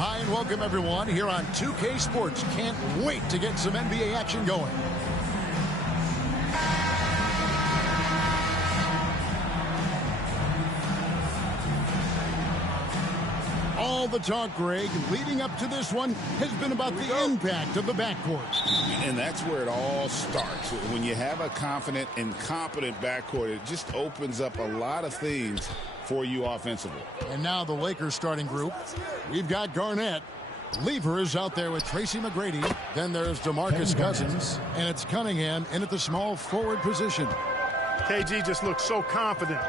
Hi and welcome everyone here on 2K Sports. Can't wait to get some NBA action going. All the talk, Greg, leading up to this one has been about the impact of the backcourt. And that's where it all starts. When you have a confident and competent backcourt, it just opens up a lot of things for you offensively. And now the Lakers starting group. We've got Garnett. Lever is out there with Tracy McGrady. Then there's DeMarcus Cousins. And it's Cunningham in at the small forward position. KG just looked so confident.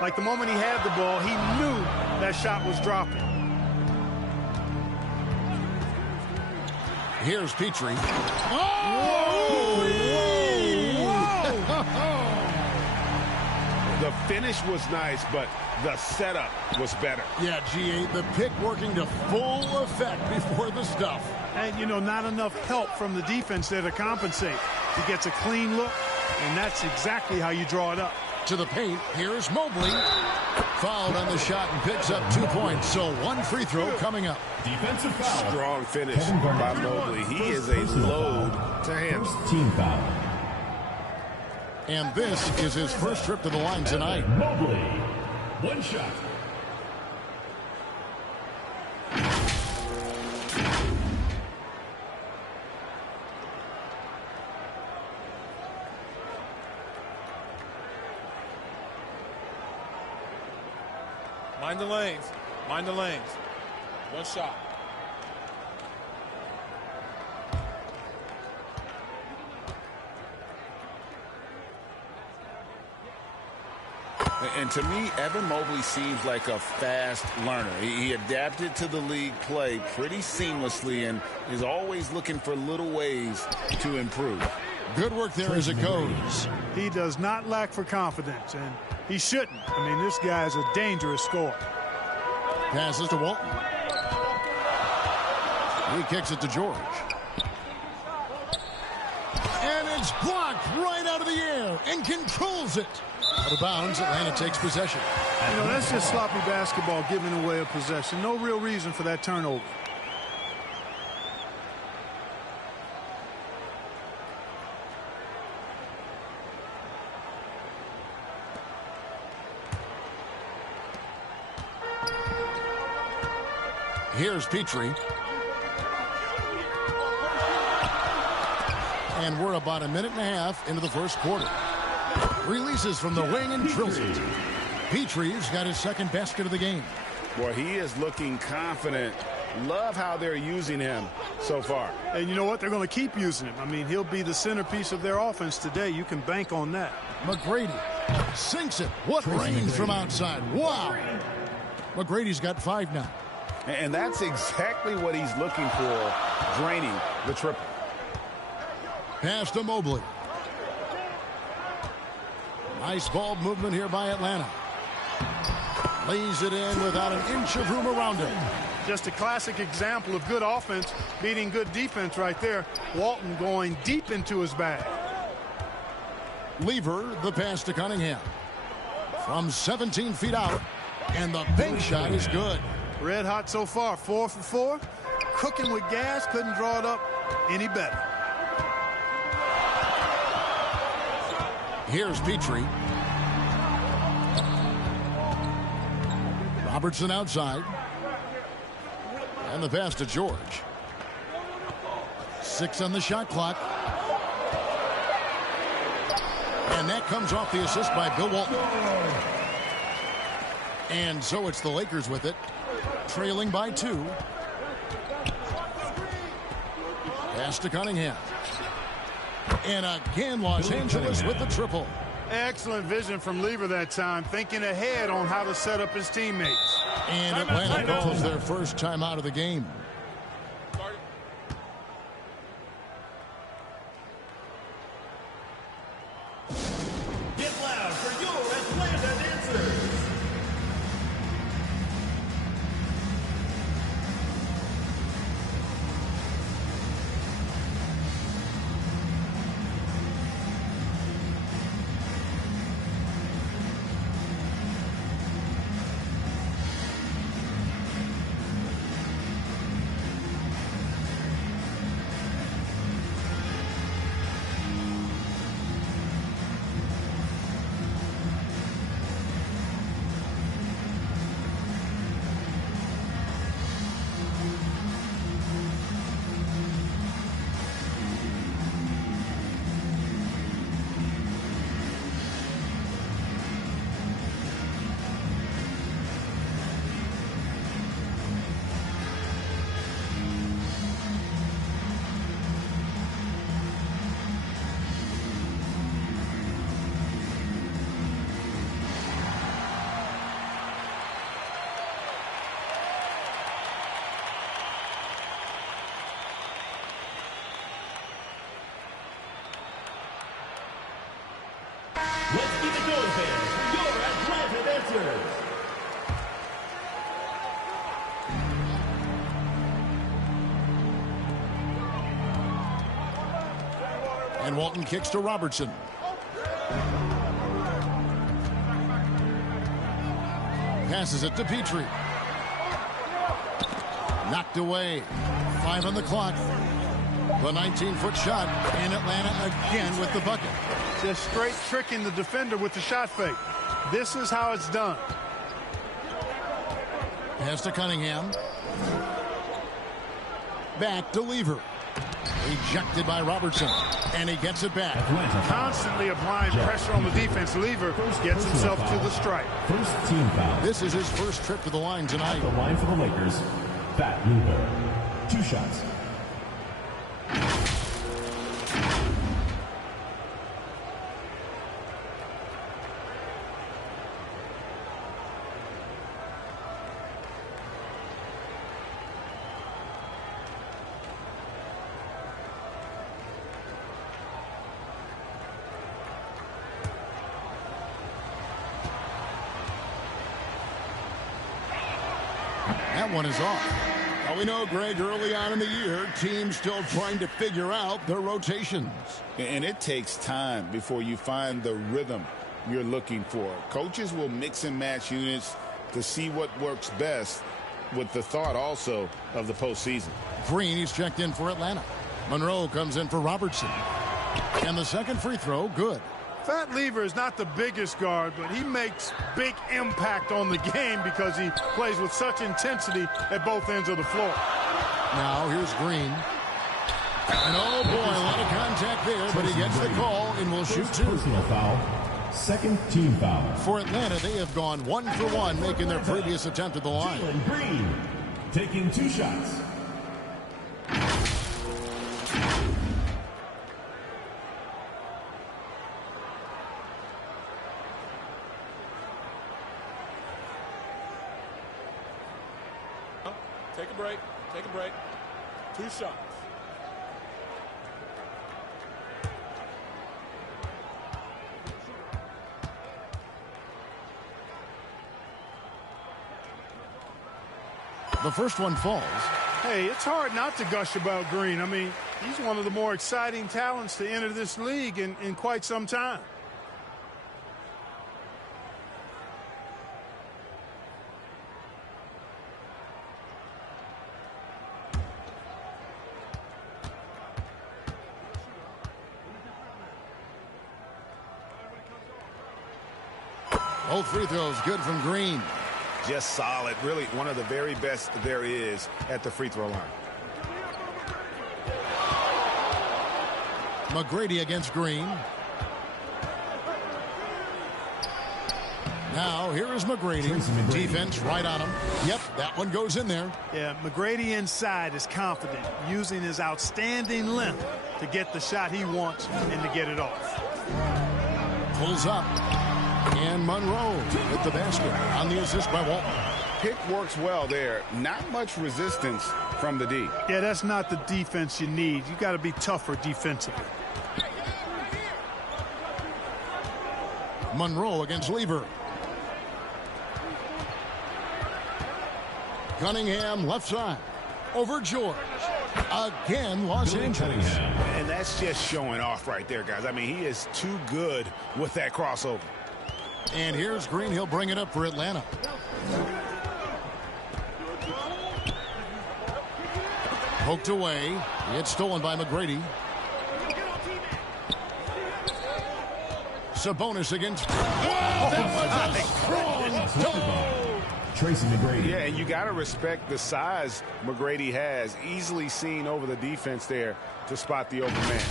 Like the moment he had the ball, he knew that shot was dropping. Here's Petrie. Oh! The finish was nice, but the setup was better. Yeah, G8, the pick working to full effect before the stuff. And, you know, not enough help from the defense there to compensate. He gets a clean look, and that's exactly how you draw it up. To the paint, here's Mobley. Fouled on the shot and picks up 2 points, so one free throw coming up. Defensive foul. Strong finish by Mobley. He is a load to handle. Team foul. And this is his first trip to the line tonight. Mobley. One shot. Mind the lanes. Mind the lanes. One shot. And to me, Evan Mobley seems like a fast learner. He adapted to the league play pretty seamlessly and is always looking for little ways to improve. Good work there as it goes. He does not lack for confidence, and he shouldn't. I mean, this guy is a dangerous scorer. Passes to Walton. He kicks it to George. And it's blocked right out of the air and controls it. Out of bounds, Atlanta takes possession. You know, that's just sloppy basketball, giving away a possession. No real reason for that turnover. Here's Petrie. And we're about a minute and a half into the first quarter. Releases from the wing and drills it. Petrie's got his second basket of the game. Boy, he is looking confident. Love how they're using him so far. And you know what? They're going to keep using him. I mean, he'll be the centerpiece of their offense today. You can bank on that. McGrady sinks it. What range from outside. Wow. McGrady's got 5 now. And that's exactly what he's looking for, draining the triple. Pass to Mobley. Nice ball movement here by Atlanta. Lays it in without an inch of room around him. Just a classic example of good offense beating good defense right there. Walton going deep into his bag. Lever, the pass to Cunningham. From 17 feet out, and the bank shot is good. Red hot so far, 4 for 4. Cooking with gas, couldn't draw it up any better. Here's Petrie. Robertson outside. And the pass to George. 6 on the shot clock. And that comes off the assist by Bill Walton. And so it's the Lakers with it. Trailing by 2. Pass to Cunningham. And again, Los Angeles with the triple. Excellent vision from Lever that time, thinking ahead on how to set up his teammates. And Atlanta calls their first time out of the game. Get loud for your Atlanta dancers. answers. And Walton kicks to Robertson. Passes it to Petrie. Knocked away. 5 on the clock. The 19-foot shot, and Atlanta again with the bucket. Just straight tricking the defender with the shot fake. This is how it's done. Pass to Cunningham. Back to Lever. Ejected by Robertson, and he gets it back. Constantly applying pressure on the defense. Lever gets himself to the stripe. First team foul. This is his first trip to the line tonight. The line for the Lakers, Pat Lever. 2 shots. That one is off. Now we know, Greg, early on in the year, teams still trying to figure out their rotations. And it takes time before you find the rhythm you're looking for. Coaches will mix and match units to see what works best, with the thought also of the postseason. Green, he's checked in for Atlanta. Monroe comes in for Robertson. And the second free throw, good. Pat Lever is not the biggest guard, but he makes big impact on the game because he plays with such intensity at both ends of the floor. Now here's Green. And oh boy, a lot of contact there, but he gets the call and will shoot 2. Personal foul. Second team foul. For Atlanta, they have gone 1 for 1, making their previous attempt at the line. Jalen Green taking 2 shots. Take a break. Take a break. 2 shots. The first one falls. Hey, it's hard not to gush about Green. I mean, he's one of the more exciting talents to enter this league in quite some time. Both free throws good from Green. Just solid. Really one of the very best there is at the free throw line. McGrady against Green. Now here is McGrady. Defense right on him. Yep, that one goes in there. Yeah, McGrady inside is confident, using his outstanding length to get the shot he wants and to get it off. Pulls up. And Monroe with the basket on the assist by Walton. Pick works well there. Not much resistance from the D. Yeah, that's not the defense you need. You got to be tougher defensively. Monroe against Lever. Cunningham left side. Over George. Again, Los Angeles. And that's just showing off right there, guys. I mean, he is too good with that crossover. And here's Green. He'll bring it up for Atlanta. Poked away. It's stolen by McGrady. Sabonis against. Wow, that was a strong toe. Tracy McGrady. Yeah, and you got to respect the size McGrady has. Easily seen over the defense there to spot the open man.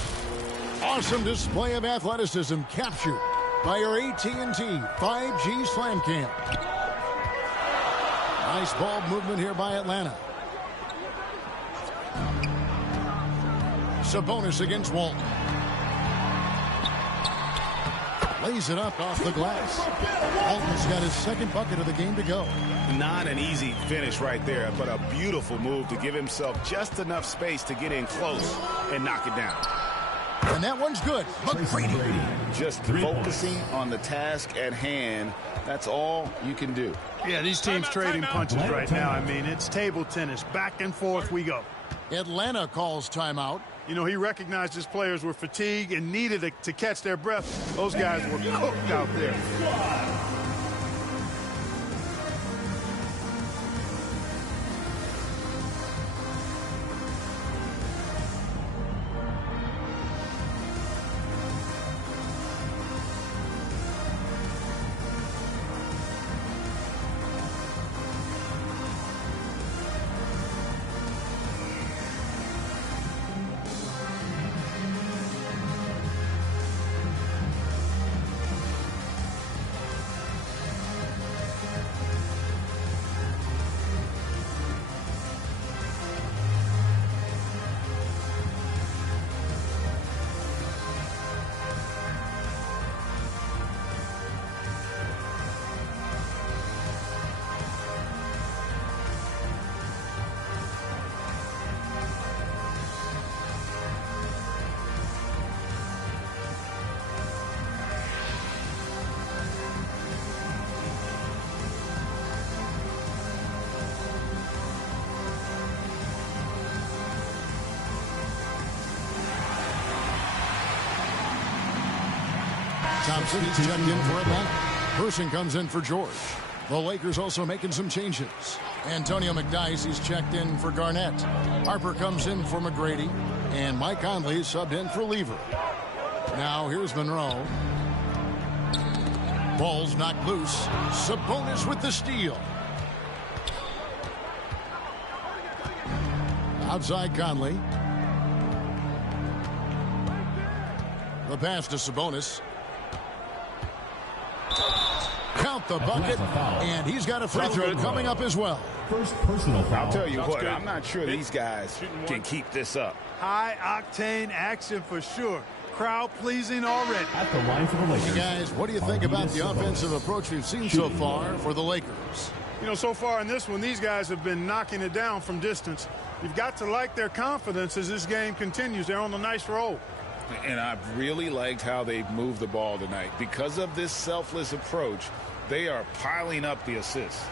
Awesome display of athleticism captured by your AT&T 5G Slam Cam. Nice ball movement here by Atlanta. Sabonis against Walton. Lays it up off the glass. Walton's got his second bucket of the game to go. Not an easy finish right there, but a beautiful move to give himself just enough space to get in close and knock it down. And that one's good. McGrady. Just focusing on the task at hand. That's all you can do. Yeah, these teams trading punches right now. I mean, it's table tennis. Back and forth we go. Atlanta calls timeout. You know, he recognized his players were fatigued and needed to catch their breath. Those guys were cooked out there. Thompson checked in for Atlanta. Person comes in for George. The Lakers also making some changes. Antonio McDyess, he's checked in for Garnett. Harper comes in for McGrady. And Mike Conley subbed in for Lever. Now here's Monroe. Ball's knocked loose. Sabonis with the steal. Outside Conley. The pass to Sabonis. Count the bucket, and he's got a free throw coming up as well. First personal foul. I'll tell you what, I'm not sure these guys can keep this up. High-octane action for sure. Crowd pleasing already. At the line for the Lakers. Hey guys, what do you think about the offensive approach we've seen so far for the Lakers? You know, so far in this one, these guys have been knocking it down from distance. You've got to like their confidence as this game continues. They're on a nice roll. And I've really liked how they've moved the ball tonight. Because of this selfless approach, they are piling up the assists.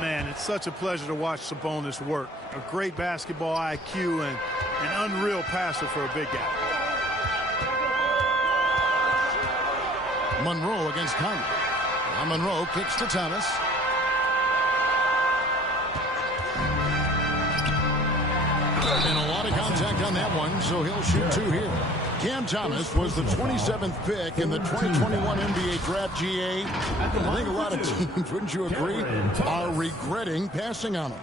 Man, it's such a pleasure to watch Sabonis work. A great basketball IQ and an unreal passer for a big guy. Monroe against Conley. Now Monroe kicks to Thomas. And a lot of contact on that one, so he'll shoot two here. Cam Thomas was the 27th pick in the 2021 NBA Draft GA. I think a lot of teams, wouldn't you agree, are regretting passing on him.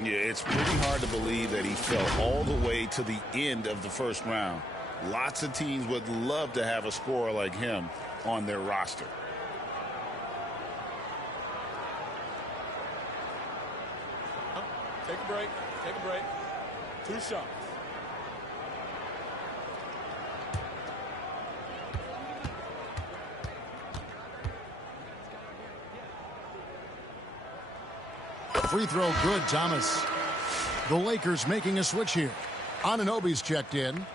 Yeah, it's pretty hard to believe that he fell all the way to the end of the first round. Lots of teams would love to have a scorer like him on their roster. Take a break. Take a break. 2 shots. Free throw good, Thomas. The Lakers making a switch here. Anunoby's checked in.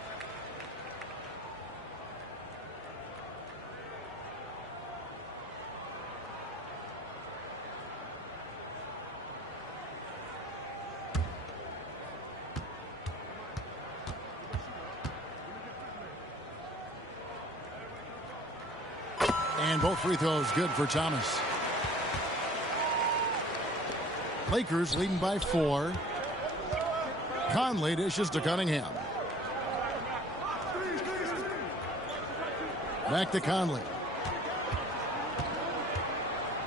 And both free throws good for Thomas. Lakers leading by 4. Conley dishes to Cunningham. Back to Conley.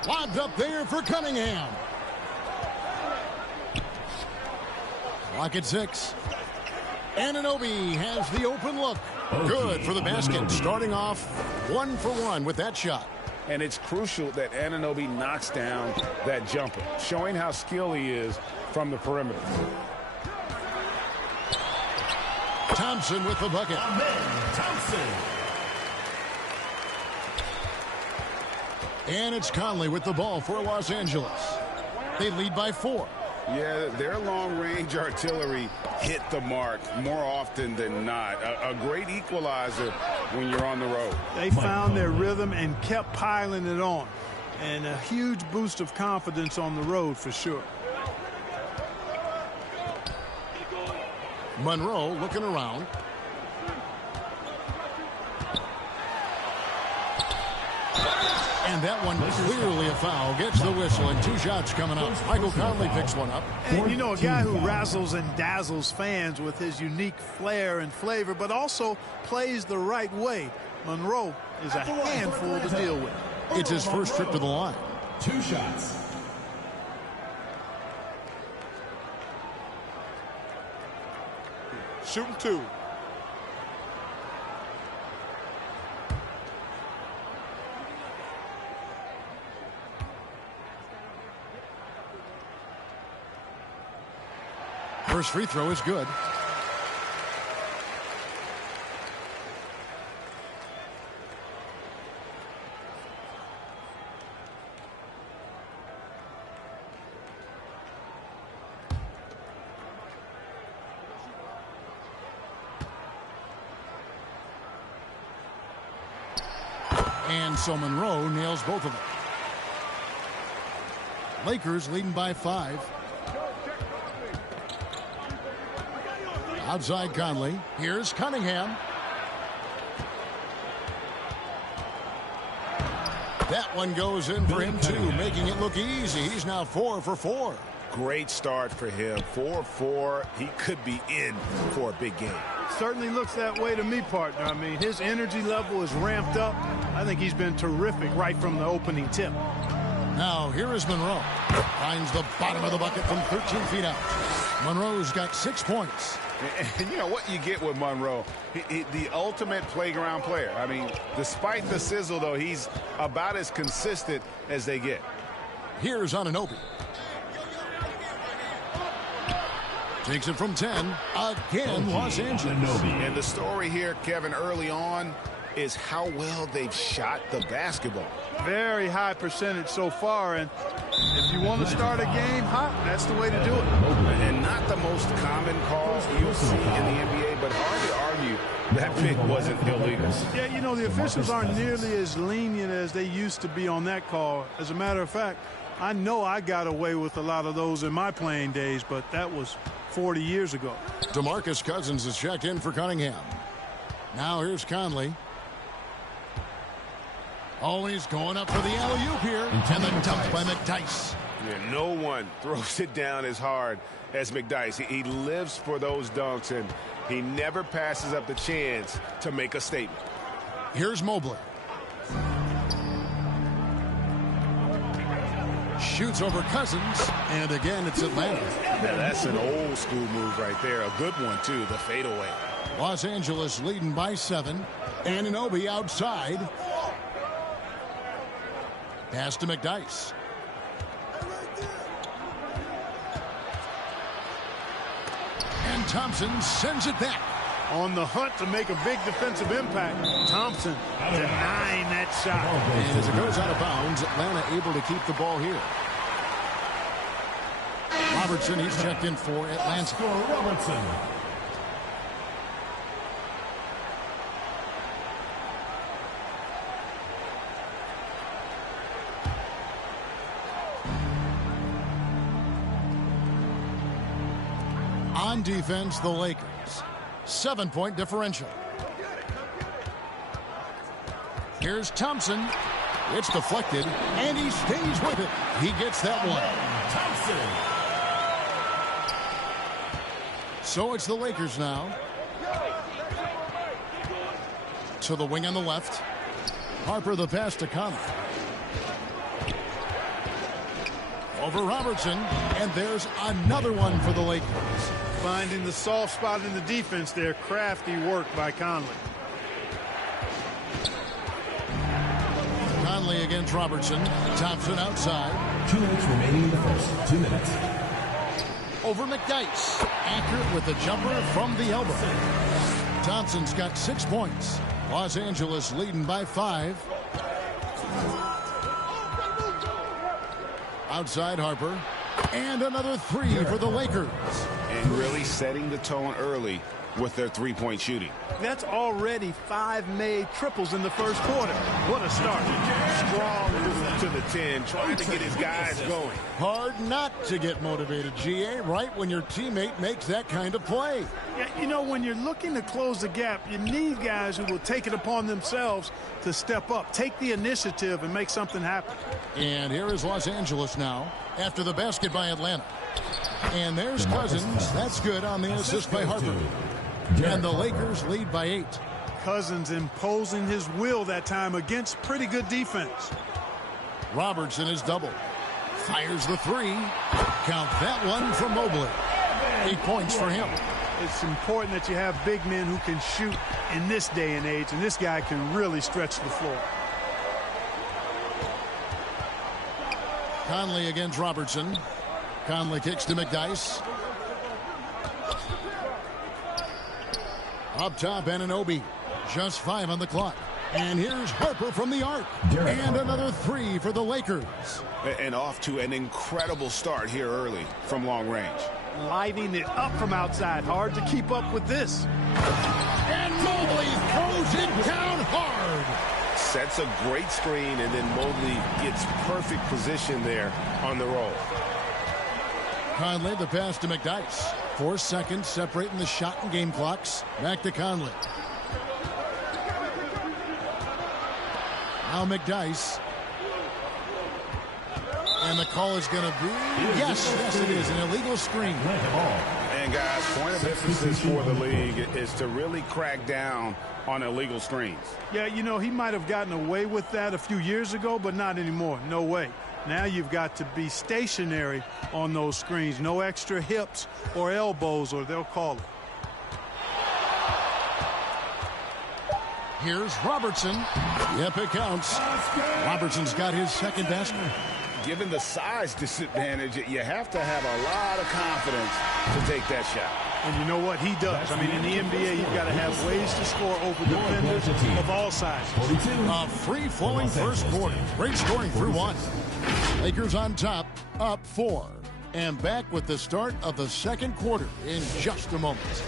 Lobbed up there for Cunningham. Clock at 6. Anunoby has the open look. Good for the basket. Starting off 1 for 1 with that shot. And it's crucial that Anunoby knocks down that jumper, showing how skilled he is from the perimeter. Thompson with the bucket. Thompson. And it's Conley with the ball for Los Angeles. They lead by 4. Yeah, their long-range artillery hit the mark more often than not. A great equalizer when you're on the road. They found their rhythm and kept piling it on. And a huge boost of confidence on the road for sure. Monroe looking around. And that one clearly a foul. Gets the whistle and 2 shots coming up. Michael Conley picks one up. And you know, a guy who razzles and dazzles fans with his unique flair and flavor, but also plays the right way. Monroe is a handful to deal with. It's his first trip to the line. 2 shots. Shooting 2. First free throw is good. And so Monroe nails both of them. Lakers leading by 5. Outside Conley. Here's Cunningham. That one goes in for him too, making it look easy. He's now 4 for 4. Great start for him. 4-4. He could be in for a big game. Certainly looks that way to me, partner. I mean, his energy level is ramped up. I think he's been terrific right from the opening tip. Now here is Monroe. Finds the bottom of the bucket from 13 feet out. Monroe's got 6 points. And you know what you get with Monroe? The ultimate playground player. I mean, despite the sizzle, though, he's about as consistent as they get. Here's Anunoby. Takes it from 10. Again, Los Angeles. And the story here, Kevin, early on is how well they've shot the basketball. Very high percentage so far, and if you want to start a game hot, that's the way to do it. And not the most common call you'll see in the NBA, but hard to argue that pick wasn't illegal. Yeah, you know, the officials aren't nearly as lenient as they used to be on that call. As a matter of fact, I know I got away with a lot of those in my playing days, but that was 40 years ago. DeMarcus Cousins is checked in for Cunningham. Now here's Conley. Oh, he's going up for the alley-oop here. And then dumped by McDyess. Yeah, no one throws it down as hard as McDyess. He lives for those dunks, and he never passes up the chance to make a statement. Here's Mobley. Shoots over Cousins, and again it's Atlanta. Yeah, that's an old school move right there. A good one, too, the fadeaway. Los Angeles leading by 7. Anunoby outside. Pass to McDyess. And Thompson sends it back. On the hunt to make a big defensive impact. Thompson denying that shot. And as it goes out of bounds, Atlanta able to keep the ball here. Robertson, he's checked in for Atlanta. Robertson. On defense, the Lakers. 7-point differential. Here's Thompson. It's deflected, and he stays with it. He gets that one. Thompson. So it's the Lakers now. To the wing on the left. Harper the pass to Conley. Over Robertson, and there's another one for the Lakers. Finding the soft spot in the defense there. Crafty work by Conley. Conley against Robertson. Thompson outside. 2 minutes remaining in the first. 2 minutes. Over McDyess. Accurate with the jumper from the elbow. Thompson's got 6 points. Los Angeles leading by 5. Outside Harper. And another three for the Lakers. And really setting the tone early with their three-point shooting. That's already 5 made triples in the first quarter. What a start. Strong move to the 10, trying to get his guys going. Hard not to get motivated, GA, right when your teammate makes that kind of play. Yeah, you know, when you're looking to close the gap, you need guys who will take it upon themselves to step up, take the initiative, and make something happen. And here is Los Angeles now after the basket by Atlanta. And there's Cousins. That's good on the assist by Harper. And the Lakers lead by 8. Cousins imposing his will that time against pretty good defense. Robertson is double. Fires the three. Count that one from Mobley. 8 points for him. It's important that you have big men who can shoot in this day and age, and this guy can really stretch the floor. Conley against Robertson. Conley kicks to McDyess. Up top, Anunoby. Just 5 on the clock. And here's Harper from the arc. And another three for the Lakers. And off to an incredible start here early from long range. Lighting it up from outside. Hard to keep up with this. And Mobley throws it down hard. Sets a great screen, and then Mobley gets perfect position there on the roll. Conley, the pass to McDyess. 4 seconds separating the shot and game clocks. Back to Conley. Now McDyess. And the call is going to be, yes, it is, an illegal screen. And guys, point of emphasis for the league is to really crack down on illegal screens. Yeah, you know, he might have gotten away with that a few years ago, but not anymore. No way. Now you've got to be stationary on those screens. No extra hips or elbows, or they'll call it. Here's Robertson. Yep, it counts. Robertson's got his second basket. Given the size disadvantage, you have to have a lot of confidence to take that shot. And you know what? He does. I mean, in the NBA, you've got to have ways to score over defenders of all sizes. A free-flowing first quarter. Great scoring through 1. Lakers on top, up 4. And back with the start of the second quarter in just a moment.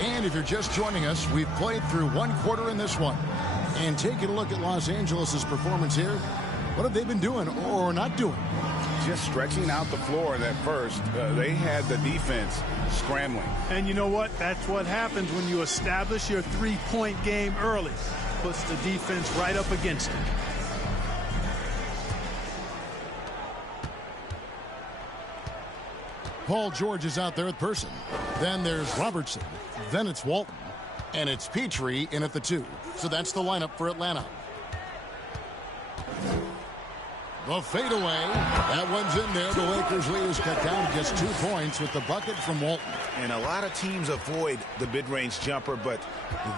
And if you're just joining us, we've played through 1 quarter in this one. And taking a look at Los Angeles' performance here, what have they been doing or not doing? Just stretching out the floor in that first. They had the defense scrambling. And you know what? That's what happens when you establish your three-point game early. Puts the defense right up against it. Paul George is out there at Person. Then there's Robertson. Then it's Walton. And it's Petrie in at the 2. So that's the lineup for Atlanta. The fadeaway. That one's in there. The Lakers lead is cut down to just 2 points with the bucket from Walton. And a lot of teams avoid the mid-range jumper, but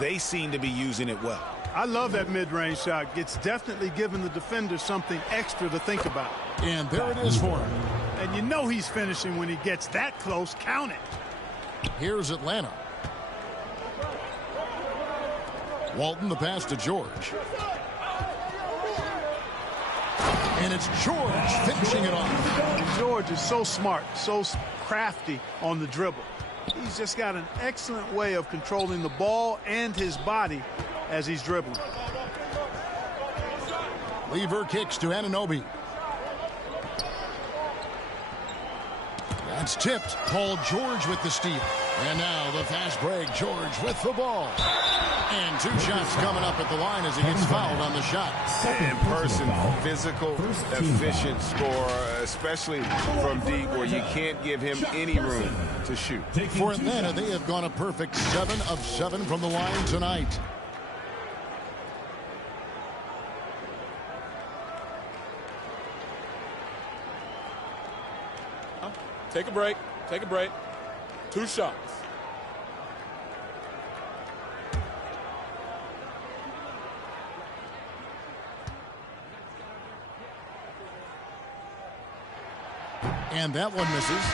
they seem to be using it well. I love that mid-range shot. It's definitely giving the defender something extra to think about. And there it is for him. And you know he's finishing when he gets that close. Count it. Here's Atlanta. Walton, the pass to George. And it's George finishing it off. And George is so smart, so crafty on the dribble. He's just got an excellent way of controlling the ball and his body as he's dribbling. Lever kicks to Anunoby. That's tipped. Paul George with the steal. And now the fast break. George with the ball. And 2 shots coming up at the line as he gets fouled on the shot. In person, physical, efficient scorer, especially from deep where you can't give him any room to shoot. For Atlanta, they have gone a perfect 7 of 7 from the line tonight. Take a break. Take a break. 2 shots. And that one misses.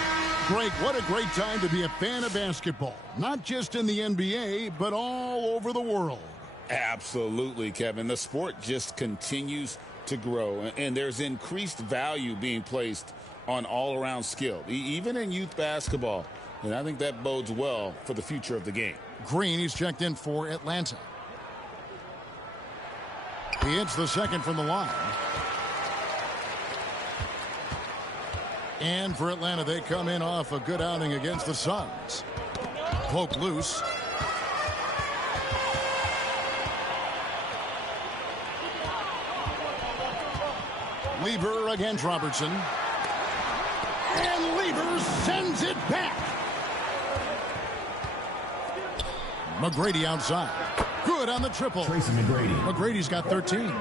Greg, what a great time to be a fan of basketball. Not just in the NBA, but all over the world. Absolutely, Kevin. The sport just continues to grow, and there's increased value being placed on all-around skill, even in youth basketball. And I think that bodes well for the future of the game. Green, he's checked in for Atlanta. He hits the second from the line. And for Atlanta, they come in off a good outing against the Suns. Poke loose. Lever against Robertson. And Lever sends it back. McGrady outside. Good on the triple. McGrady's got 13.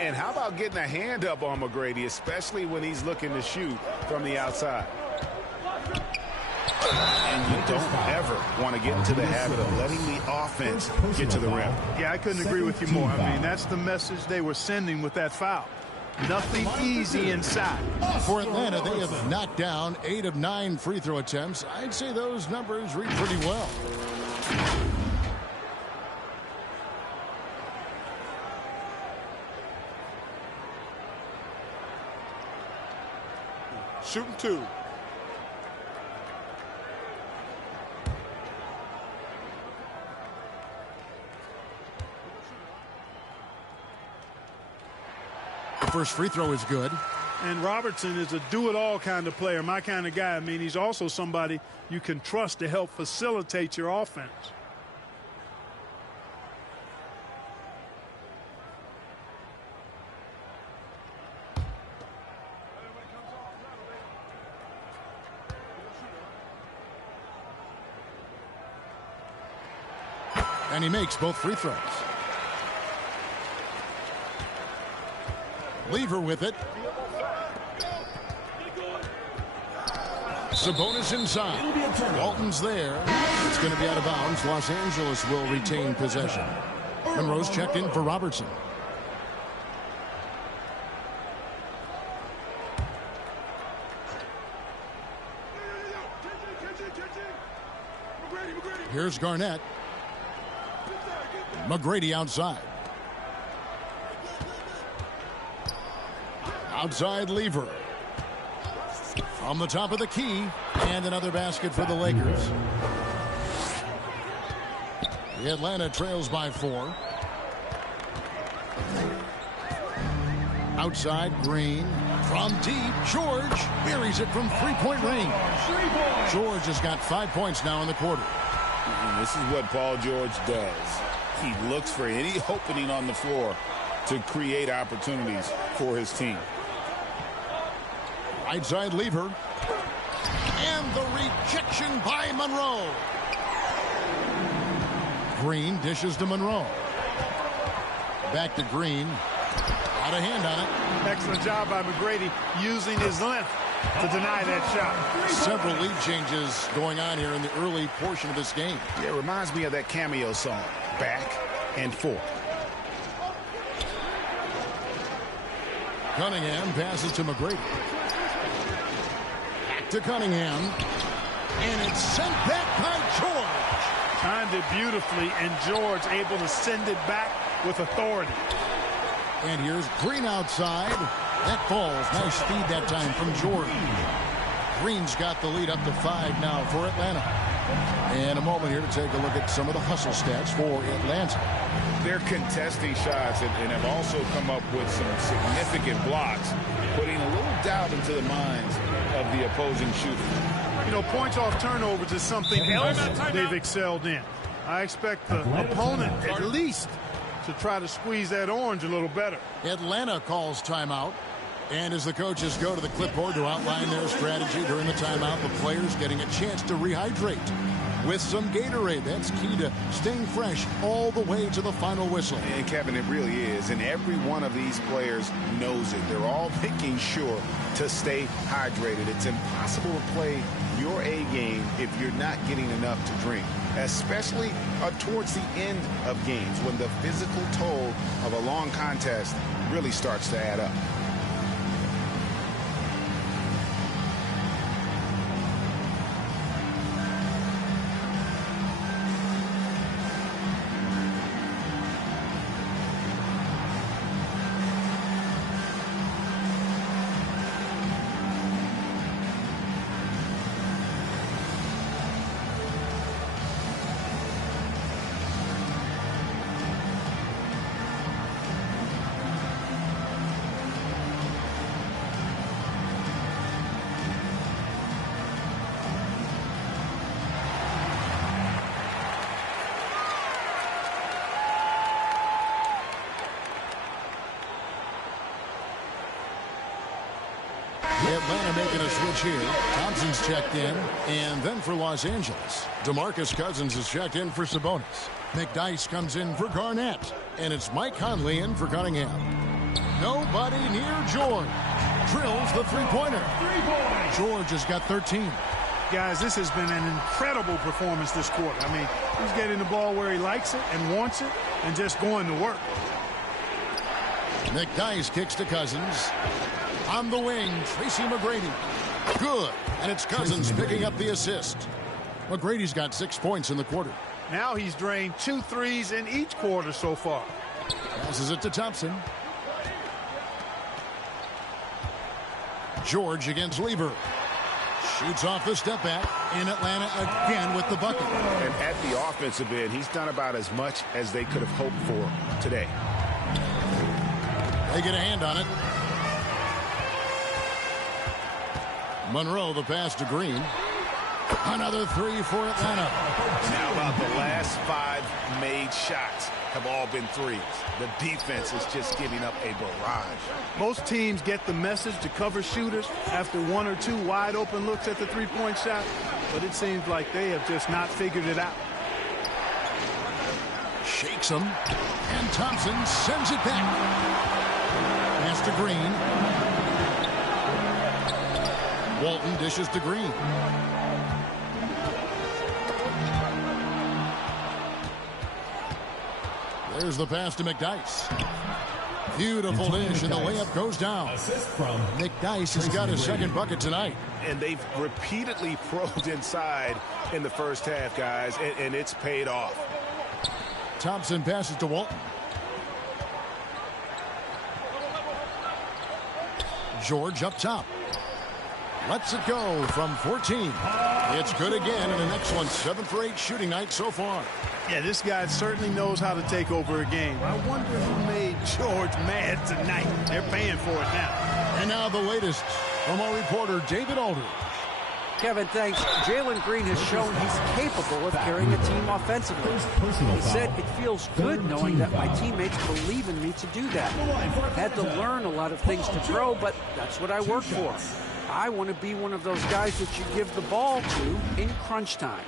And how about getting a hand up on McGrady, especially when he's looking to shoot from the outside? And you don't ever want to get into the habit of letting the offense get to the rim. Yeah, I couldn't agree with you more. I mean, that's the message they were sending with that foul. Nothing easy inside. For Atlanta, they have knocked down 8 of 9 free throw attempts. I'd say those numbers read pretty well. Shooting 2. The first free throw is good. And Robertson is a do-it-all kind of player, my kind of guy. I mean, he's also somebody you can trust to help facilitate your offense. And he makes both free throws. Lever with it. Sabonis inside. Walton's there. It's going to be out of bounds. Los Angeles will retain possession. Monroe's checked in for Robertson. Here's Garnett. McGrady outside. Outside Lever. From the top of the key. And another basket for the Lakers. The Atlanta trails by 4. Outside Green. From deep, George buries it from three-point range. George has got 5 points now in the quarter. And this is what Paul George does. He looks for any opening on the floor to create opportunities for his team. Right side Lever. And the rejection by Monroe. Green dishes to Monroe. Back to Green. Out of hand on it. Excellent job by McGrady using his length to deny that shot. Several lead changes going on here in the early portion of this game. It reminds me of that cameo song, Back and Forth. Cunningham passes to McGrady. Back to Cunningham. And it's sent back by George. Timed it beautifully, and George able to send it back with authority. And here's Green outside. That falls. Nice feed that time from George. Green's got the lead up to 5 now for Atlanta. And a moment here to take a look at some of the hustle stats for Atlanta. They're contesting shots and have also come up with some significant blocks, putting a little doubt into the minds of the opposing shooter. You know, points off turnovers is something else they've excelled in. I expect the opponent at least to try to squeeze that orange a little better. Atlanta calls timeout. And as the coaches go to the clipboard to outline their strategy during the timeout, the players getting a chance to rehydrate with some Gatorade. That's key to staying fresh all the way to the final whistle. And Kevin, it really is. And every one of these players knows it. They're all making sure to stay hydrated. It's impossible to play your A game if you're not getting enough to drink, especially towards the end of games when the physical toll of a long contest really starts to add up. making a switch here. Thompson's checked in. And then for Los Angeles, DeMarcus Cousins is checked in for Sabonis. McDyess comes in for Garnett. And it's Mike Conley in for Cunningham. Nobody near George. Drills the three-pointer. George has got 13. Guys, this has been an incredible performance this quarter. I mean, he's getting the ball where he likes it and wants it and just going to work. McDyess kicks to Cousins. On the wing, Tracy McGrady. Good. And it's Cousins picking up the assist. McGrady's got 6 points in the quarter. Now he's drained 2 threes in each quarter so far. Passes it to Thompson. George against Lever. Shoots off the step back. In Atlanta again with the bucket. And at the offensive end, he's done about as much as they could have hoped for today. They get a hand on it. Monroe, the pass to Green. Another three for Atlanta. Now about the last 5 made shots have all been threes. The defense is just giving up a barrage. Most teams get the message to cover shooters after 1 or 2 wide open looks at the three-point shot, but it seems like they have just not figured it out. Shakes him, and Thompson sends it back. Pass to Green. Walton dishes to Green. There's the pass to McDyess. Beautiful dish, and the layup goes down. McDyess has got his second bucket tonight. And they've repeatedly probed inside in the first half, guys, and it's paid off. Thompson passes to Walton. George up top. Lets it go from 14. It's good again, and an excellent 7 for 8 shooting night so far. Yeah, this guy certainly knows how to take over a game. I wonder who made George mad tonight. They're paying for it now. And now the latest from our reporter, David Aldridge. Kevin, thanks. Jalen Green has shown he's capable of carrying a team offensively. He said, it feels good knowing that my teammates believe in me to do that. I've had to learn a lot of things to grow, but that's what I work for. I want to be one of those guys that you give the ball to in crunch time.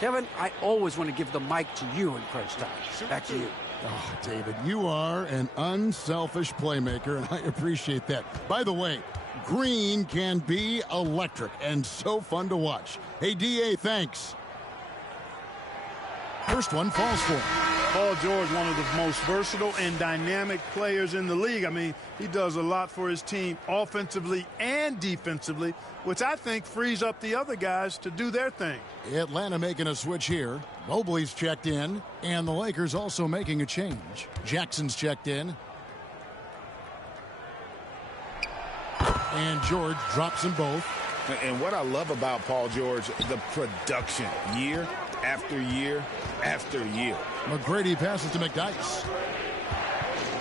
Kevin, I always want to give the mic to you in crunch time. Back to you. Oh, David, you are an unselfish playmaker, and I appreciate that. By the way, Green can be electric and so fun to watch. Hey, D.A., thanks. First one falls for him. Paul George, one of the most versatile and dynamic players in the league. I mean, he does a lot for his team offensively and defensively, which I think frees up the other guys to do their thing. Atlanta making a switch here. Mobley's checked in, and the Lakers also making a change. Jackson's checked in. And George drops them both. And what I love about Paul George, the production, year after year after year. McGrady passes to McDyess.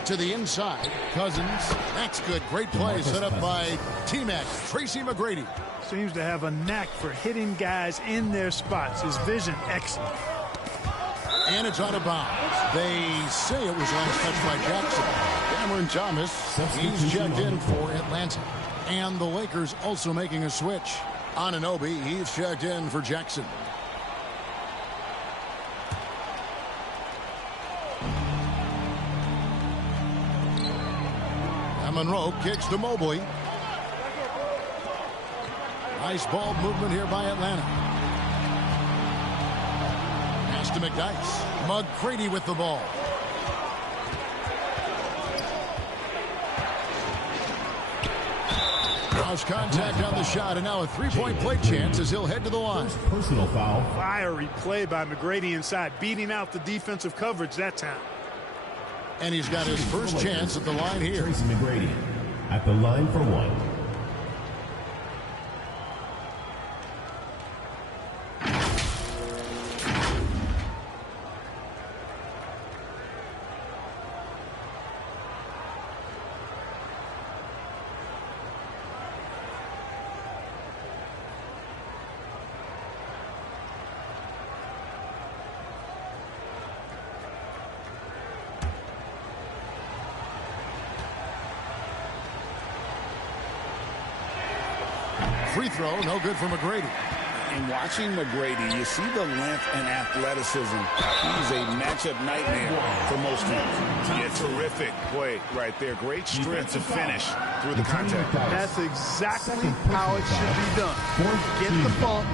To the inside, Cousins. That's good. Great play set up by T-Mac, Tracy McGrady. Seems to have a knack for hitting guys in their spots. His vision, excellent. And it's out of bounds. They say it was last touched by Jackson. Cameron Thomas, he's checked in for Atlanta. And the Lakers also making a switch. Anunoby, he's checked in for Jackson. Monroe kicks to Mobley. Nice ball movement here by Atlanta. Pass to McDyess. McGrady with the ball. Lost contact on the shot, and now a three-point play chance as he'll head to the line. Personal foul. Fiery play by McGrady inside, beating out the defensive coverage that time. And he's got his first chance at the line here. Tracy McGrady at the line for one. free throw, no good for McGrady. And watching McGrady, you see the length and athleticism. He's a matchup nightmare for most teams. Yeah, terrific play right there. Great strength to finish through the contact. That's exactly how it should be done. Get the bump,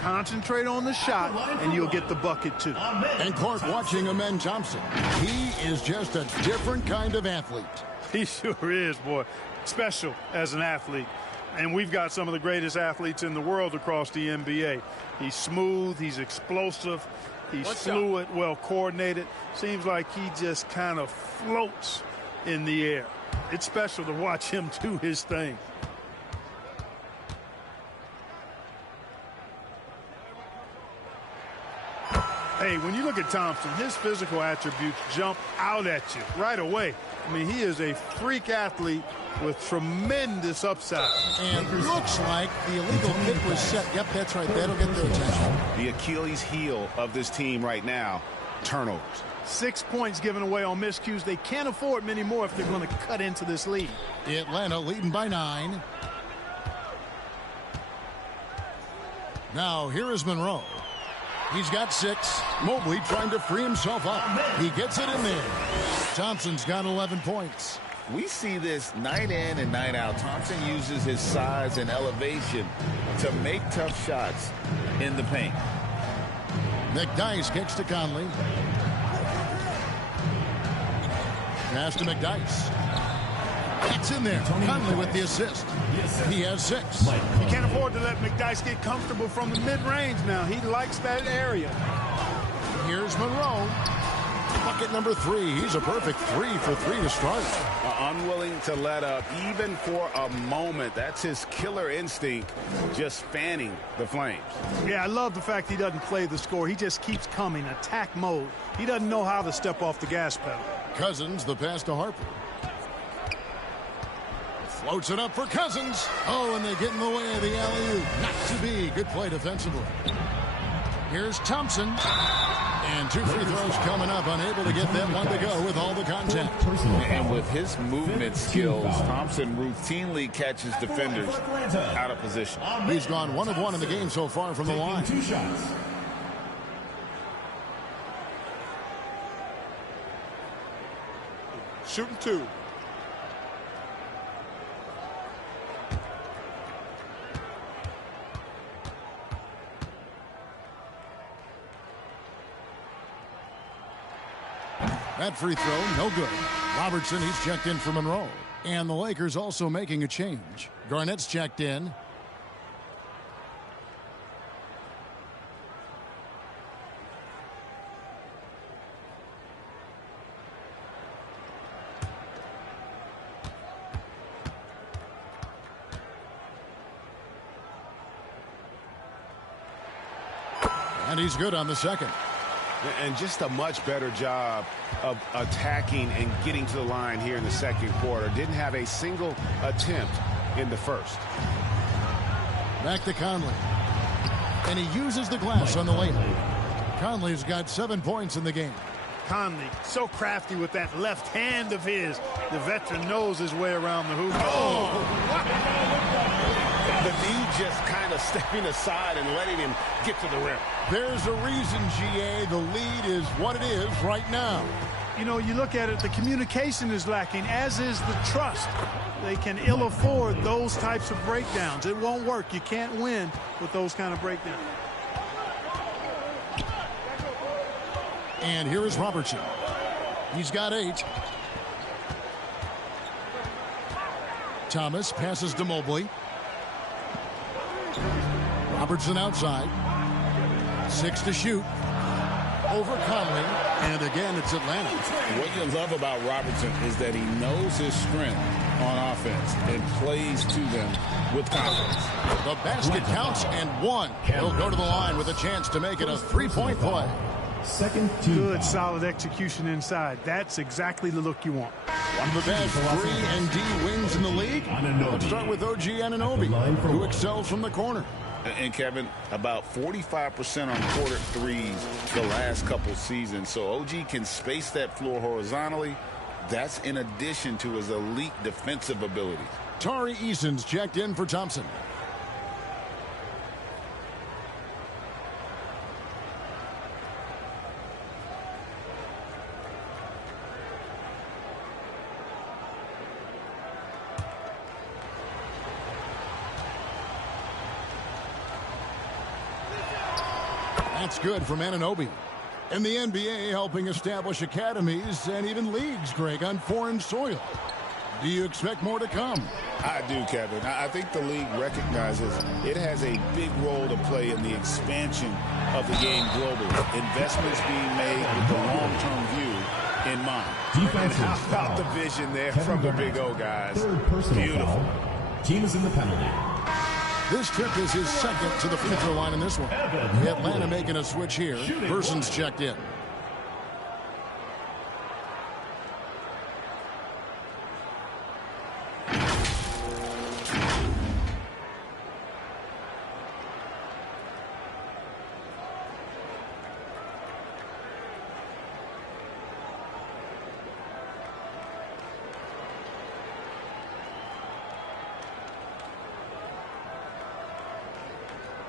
concentrate on the shot, and you'll get the bucket too. And Clark watching Amen Thompson. He is just a different kind of athlete. He sure is, boy. Special as an athlete. And we've got some of the greatest athletes in the world across the NBA. He's smooth, he's explosive, he's fluid, well coordinated. Seems like he just kind of floats in the air. It's special to watch him do his thing. Hey, when you look at Thompson, his physical attributes jump out at you right away. I mean, he is a freak athlete with tremendous upside. And looks like the illegal kick was set. Yep, that's right. That'll get their attention. The Achilles heel of this team right now, turnovers. 6 points given away on miscues. They can't afford many more if they're going to cut into this lead. Atlanta leading by 9. Now, here is Monroe. He's got 6. Mobley trying to free himself up. He gets it in there. Thompson's got 11 points. We see this night in and night out. Thompson uses his size and elevation to make tough shots in the paint. McDyess kicks to Conley. Pass to McDyess. It's in there. Conley with the assist. He has 6. You can't afford to let McDyess get comfortable from the mid-range now. He likes that area. Here's Monroe. Bucket number 3. He's a perfect 3 for 3 to start. Unwilling to let up even for a moment. That's his killer instinct, just fanning the flames. Yeah, I love the fact he doesn't play the score. He just keeps coming, attack mode. He doesn't know how to step off the gas pedal. Cousins, the pass to Harper. Floats it up for Cousins. Oh, and they get in the way of the alley-oop. Not to be. Good play defensively. Here's Thompson. And 2 free throws coming up. Unable to get that one to go with all the contact. And with his movement skills, Thompson routinely catches defenders out of position. He's gone 1 of 1 in the game so far from the line. 2 shots. Shooting 2. That free throw, no good. Robertson, he's checked in for Monroe. And the Lakers also making a change. Garnett's checked in. And he's good on the second. And just a much better job of attacking and getting to the line here in the second quarter. Didn't have a single attempt in the first. Back to Conley. And he uses the glass on the layup. Conley's got 7 points in the game. Conley, so crafty with that left hand of his. The veteran knows his way around the hoop. The dude just kind of stepping aside and letting him get to the rim. There's a reason, GA, the lead is what it is right now. You know, you look at it, the communication is lacking, as is the trust. They can ill afford those types of breakdowns. It won't work. You can't win with those kind of breakdowns. And here is Robertson. He's got 8. Thomas passes to Mobley. Robertson outside. 6 to shoot. Over Conley. And again, it's Atlanta. What you love about Robertson is that he knows his strength on offense and plays to them with confidence. The basket counts and 1. He'll go to the line with a chance to make it a 3-point play. Second Good, solid execution inside. That's exactly the look you want. One of the best 3 and D wings in the league. Let's start with OG Anunoby, who excels from the corner. And Kevin, about 45% on quarter threes the last couple seasons. So OG can space that floor horizontally. That's in addition to his elite defensive ability. Tari Eason's checked in for Thompson. That's good from NOOB. In the NBA, helping establish academies and even leagues, Greg, on foreign soil. Do you expect more to come? I do, Kevin. I think the league recognizes it has a big role to play in the expansion of the game globally. Investments being made with the long-term view in mind. And how about the vision there from the Big O, guys? Beautiful. Team is in the penalty. This trip is his second to the free throw line in this one. Atlanta making a switch here. Person's checked in.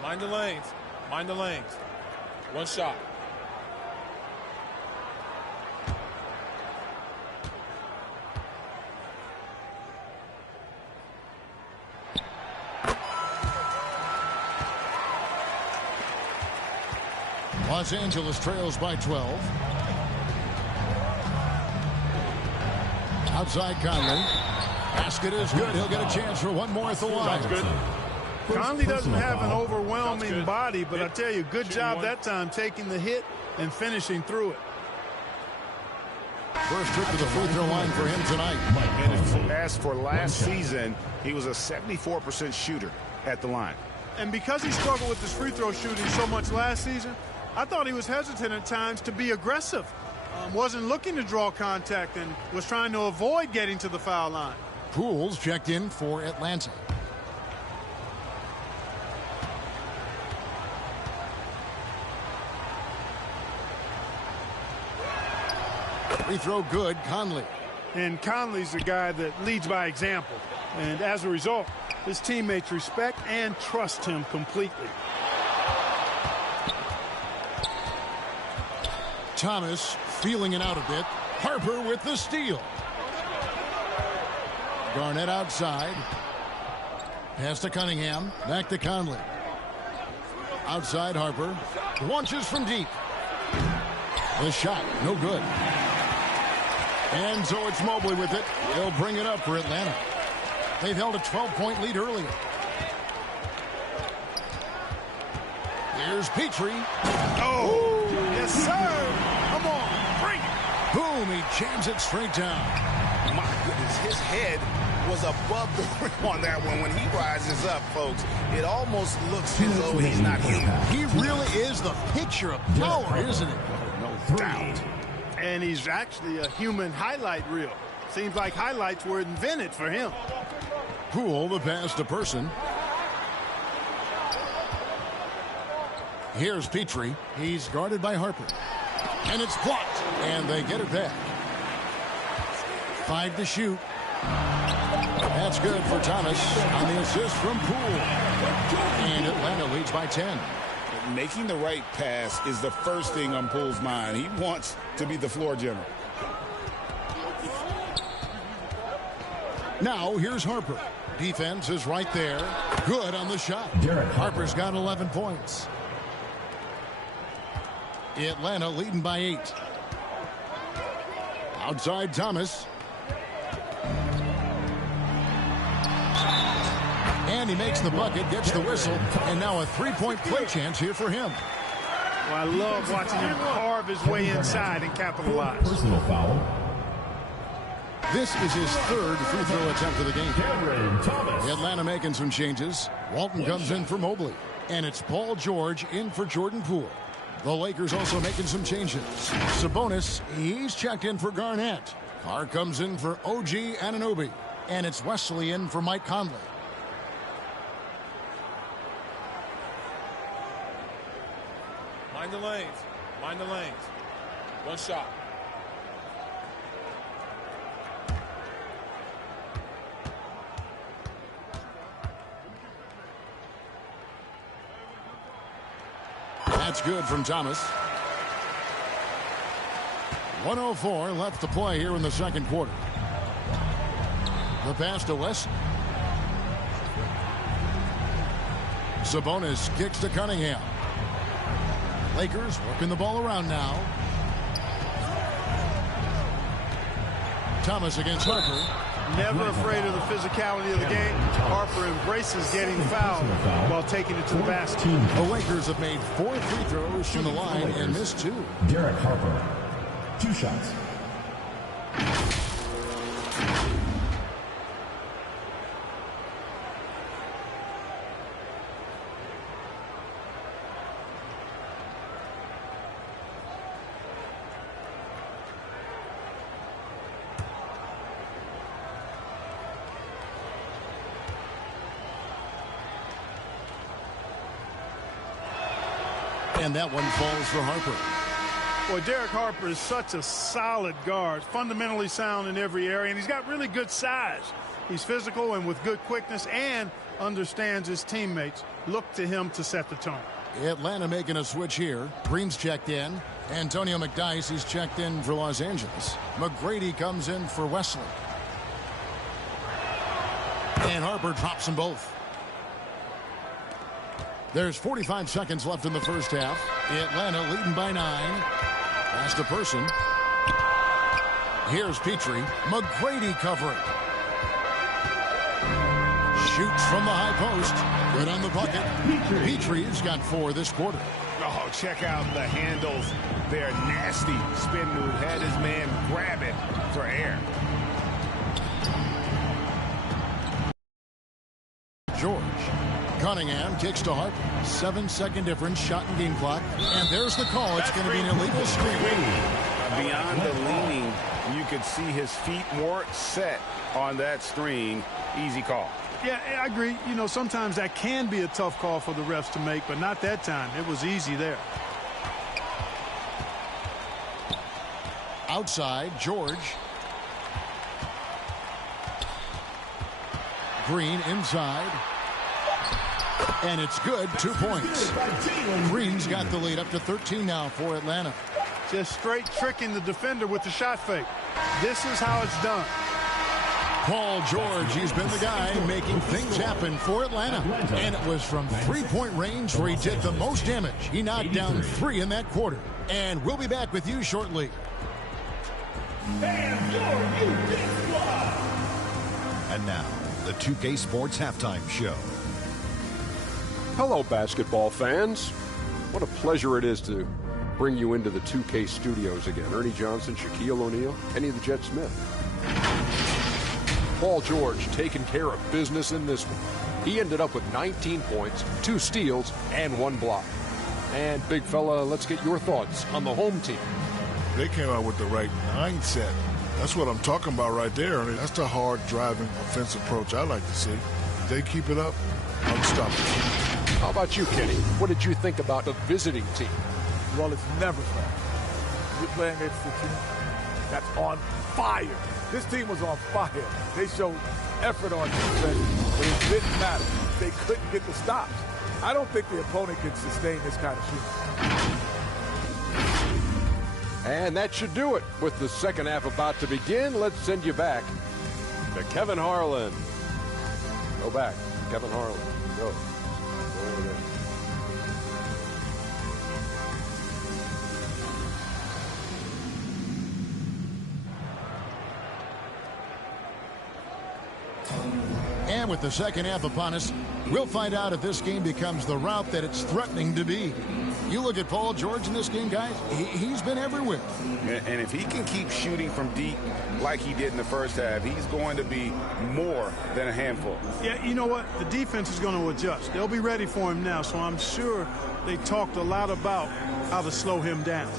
Mind the lanes. Mind the lanes. One shot. Los Angeles trails by 12. Outside Conley. Basket is good. He'll get a chance for one more at the line. That's good. Conley doesn't have an overwhelming body, but I tell you, good job that time taking the hit and finishing through it. First trip to the free throw line for him tonight. And as for last season, he was a 74% shooter at the line. And because he struggled with his free throw shooting so much last season, I thought he was hesitant at times to be aggressive. Wasn't looking to draw contact and was trying to avoid getting to the foul line. Pools checked in for Atlanta. Free throw good, Conley. And Conley's the guy that leads by example. And as a result, his teammates respect and trust him completely. Thomas feeling it out a bit. Harper with the steal. Garnett outside. Pass to Cunningham. Back to Conley. Outside Harper. Launches from deep. The shot, no good. And so it's Mobley with it. He'll bring it up for Atlanta. They've held a 12-point lead earlier. Here's Petrie. Oh, yes, sir. Come on, bring it. Boom, he jams it straight down. My goodness, his head was above the rim on that one. When he rises up, folks, it almost looks as though he's not human. He really is the picture of power, isn't he? No doubt. And he's actually a human highlight reel. Seems like highlights were invented for him. Poole, the pass to Person. Here's Petrie. He's guarded by Harper. And it's blocked. And they get it back. 5 to shoot. That's good for Thomas on the assist from Poole. And Atlanta leads by 10. Making the right pass is the first thing on Poole's mind. He wants to be the floor general. Now here's Harper. Defense is right there. Good on the shot. Harper's got 11 points. Atlanta leading by 8. Outside Thomas. And he makes the bucket, gets the whistle, and now a three-point play chance here for him. Well, I love watching him carve his way inside and capitalize. Personal foul. This is his third free throw attempt of the game. Atlanta making some changes. Walton comes in for Mobley. And it's Paul George in for Jordan Poole. The Lakers also making some changes. Sabonis, he's checked in for Garnett. Carr comes in for OG Anunoby. And it's Wesley in for Mike Conley. Mind the lanes. Mind the lanes. One shot. That's good from Thomas. 1:04 left to play here in the second quarter. The pass to West. Sabonis kicks to Cunningham. Lakers working the ball around now. Thomas against Harper. Never afraid of the physicality of the game. Harper embraces getting fouled while taking it to the basket. The Lakers have made 4 free throws from the line and missed 2. Derek Harper, 2 shots. And that one falls for Harper. Boy, Derek Harper is such a solid guard, fundamentally sound in every area, and he's got really good size. He's physical and with good quickness and understands his teammates. Look to him to set the tone. Atlanta making a switch here. Green's checked in. Antonio McDyess, he's checked in for Los Angeles. McGrady comes in for Wesley. And Harper drops them both. There's 45 seconds left in the first half. Atlanta leading by 9. Pass to Person. Here's Petrie. McGrady covering. Shoots from the high post. Good on the bucket. Petrie's got 4 this quarter. Oh, check out the handles. They're nasty. Spin move. Had his man grab it for air. George. Cunningham kicks to Harper. 7-second difference, shot and game clock. And there's the call. It's going to be an illegal screen. Beyond the leaning, you could see his feet weren't set on that screen. Easy call. Yeah, I agree. You know, sometimes that can be a tough call for the refs to make, but not that time. It was easy there. Outside, George. Green inside. And it's good. 2 points. Green's got the lead up to 13 now for Atlanta. Just straight tricking the defender with the shot fake. This is how it's done. Paul George, he's been the guy making things happen for Atlanta. And it was from three-point range where he did the most damage. He knocked down 3 in that quarter. And we'll be back with you shortly. And now, the 2K Sports Halftime Show. Hello, basketball fans. What a pleasure it is to bring you into the 2K studios again. Ernie Johnson, Shaquille O'Neal, Kenny the Jet Smith. Paul George taking care of business in this one. He ended up with 19 points, 2 steals, and 1 block. And, big fella, let's get your thoughts on the home team. They came out with the right mindset. That's what I'm talking about right there. I mean, that's the hard driving offensive approach I like to see. If they keep it up, unstoppable. How about you, Kenny? What did you think about the visiting team? Well, it's never fun. You're playing against a team that's on fire. This team was on fire. They showed effort on defense, but it didn't matter. They couldn't get the stops. I don't think the opponent can sustain this kind of shooting. And that should do it. With the second half about to begin, let's send you back to Kevin Harlan. Go back, Kevin Harlan. Go. And with the second half upon us, we'll find out if this game becomes the route that it's threatening to be. You look at Paul George in this game, guys, he's been everywhere. And if he can keep shooting from deep like he did in the first half, he's going to be more than a handful. Yeah, you know what? The defense is going to adjust. They'll be ready for him now, so I'm sure they talked a lot about how to slow him down.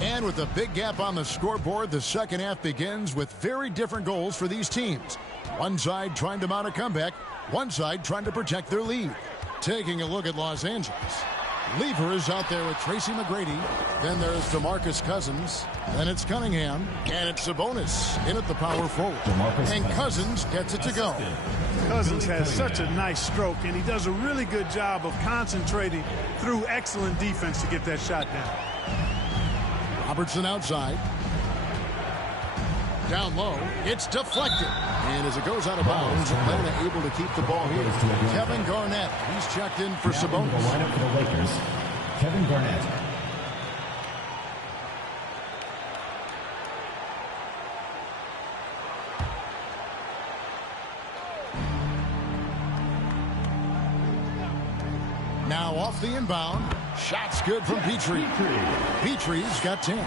And with a big gap on the scoreboard, the second half begins with very different goals for these teams. One side trying to mount a comeback, one side trying to protect their lead. Taking a look at Los Angeles. Lever is out there with Tracy McGrady. Then there's DeMarcus Cousins. Then it's Cunningham. And it's Sabonis in at the power forward. And Cousins gets it to go. Cousins has such a nice stroke, and he does a really good job of concentrating through excellent defense to get that shot down. Robertson outside. Down low, it's deflected. And as it goes out of bounds, Atlanta able to keep the ball here. Kevin Garnett, he's checked in for Sabonis. The lineup for the Lakers, Kevin Garnett. Now off the inbound. Shot's good from Petrie. Petrie's got 10.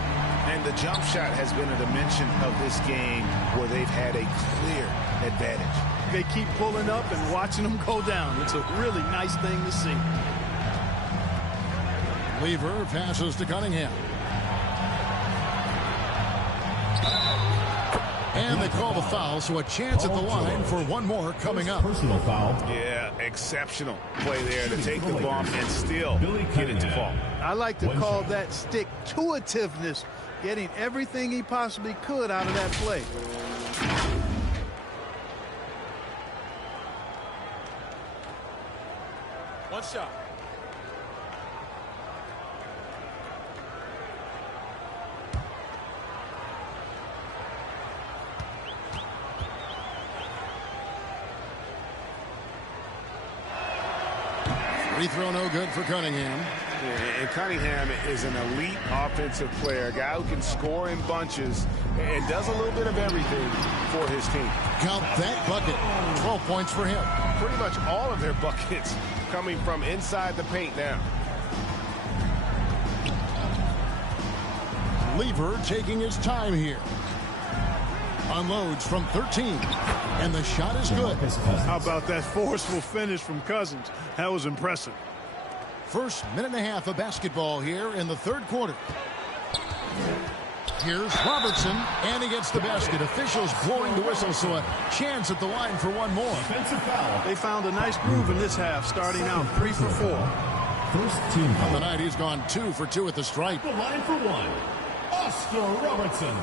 And the jump shot has been a dimension of this game where they've had a clear advantage. They keep pulling up and watching them go down. It's a really nice thing to see. Lever passes to Cunningham. And they call the foul, so a chance at the line for one more coming up. Personal foul. Yeah, exceptional play there to take the bump and still get it to fall. I like to call that stick-to-itiveness, getting everything he possibly could out of that play. One shot. Free throw no good for Cunningham. Yeah, and Cunningham is an elite offensive player, a guy who can score in bunches and does a little bit of everything for his team. Count that bucket. 12 points for him. Pretty much all of their buckets coming from inside the paint now. Lever taking his time here. Unloads from 13. And the shot is good. How about that forceful finish from Cousins? That was impressive. First minute and a half of basketball here in the third quarter. Here's Robertson, and he gets the basket. Officials blowing the whistle, so a chance at the line for one more. They found a nice groove in this half, starting out 3 for 4. First team On the night, he's gone 2 for 2 at the stripe. The line for one, Oscar Robertson.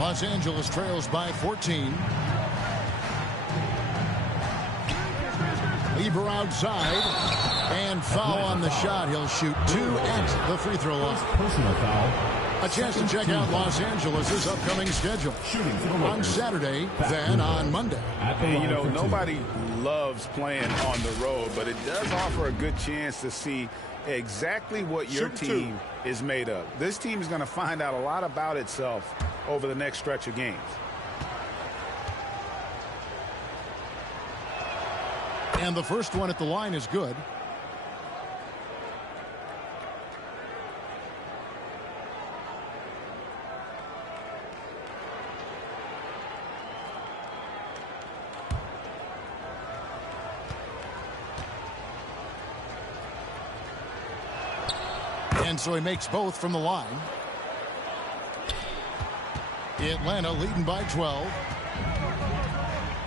Los Angeles trails by 14. Lever outside. And foul on the shot. He'll shoot 2 at the free throw line. Personal foul. A chance to check out Los Angeles' upcoming schedule. On Saturday, then on Monday. And, you know, nobody loves playing on the road, but it does offer a good chance to see exactly what your team is made of. This team is going to find out a lot about itself over the next stretch of games. And the first one at the line is good. And so he makes both from the line. Atlanta leading by 12.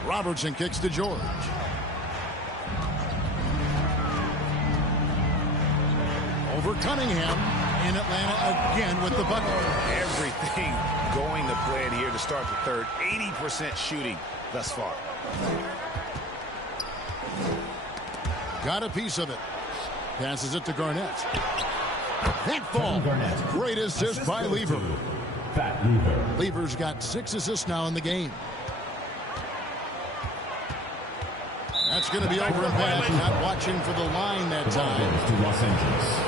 Robertson kicks to George. Over Cunningham. In Atlanta again with the bucket. Everything going to plan here to start the third. 80% shooting thus far. Got a piece of it. Passes it to Garnett. That ball. Great assist by Lever. Fat Lever. Lever's got 6 assists now in the game. That's going to be over and back. Not watching for the line that time. To Los Angeles.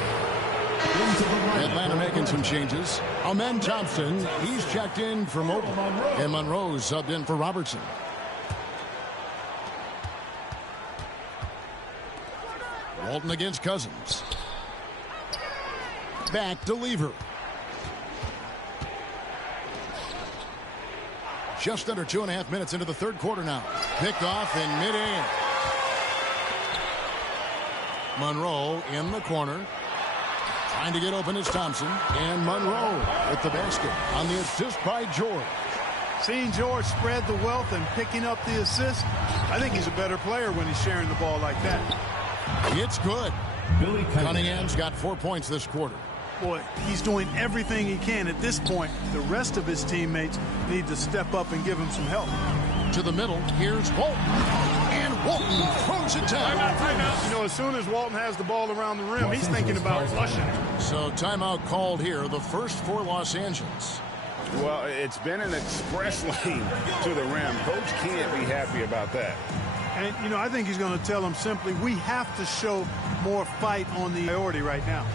Atlanta making some changes. Amen Thompson, he's checked in for Mobile. And Monroe's subbed in for Robertson. Walton against Cousins. Back to Lever. Just under 2.5 minutes into the third quarter now. Picked off in midair. Monroe in the corner. Trying to get open is Thompson. And Monroe with the basket on the assist by George. Seeing George spread the wealth and picking up the assist, I think he's a better player when he's sharing the ball like that. It's good. Cunningham's got 4 points this quarter. Boy, he's doing everything he can at this point. The rest of his teammates need to step up and give him some help. To the middle, here's Walton. And Walton throws it down. Timeout. You know, as soon as Walton has the ball around the rim, he's thinking about flushing it. So timeout called here, the first for Los Angeles. Well, it's been an express lane to the rim. Coach can't be happy about that. And, you know, I think he's going to tell them simply, we have to show more fight on the priority right now.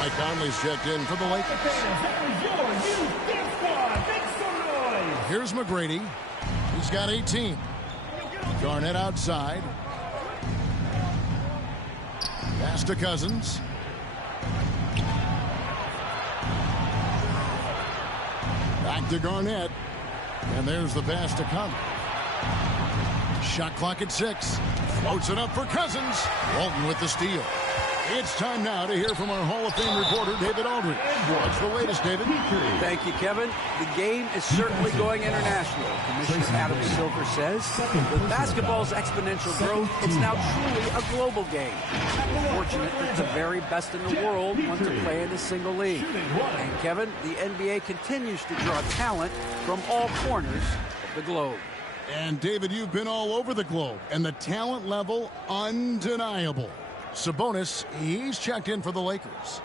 Mike Conley's checked in for the Lakers. Here's McGrady. He's got 18. Garnett outside. Pass to Cousins. Back to Garnett. And there's the pass to Conley. Shot clock at 6. Floats it up for Cousins. Walton with the steal. It's time now to hear from our Hall of Fame reporter, David Aldridge. What's the latest, David? Thank you, Kevin. The game is certainly going international. Commissioner Adam Silver says, with basketball's exponential growth, it's now truly a global game. We're fortunate that the very best in the world want to play in a single league. And, Kevin, the NBA continues to draw talent from all corners of the globe. And, David, you've been all over the globe, and the talent level undeniable. Sabonis, he's checked in for the Lakers.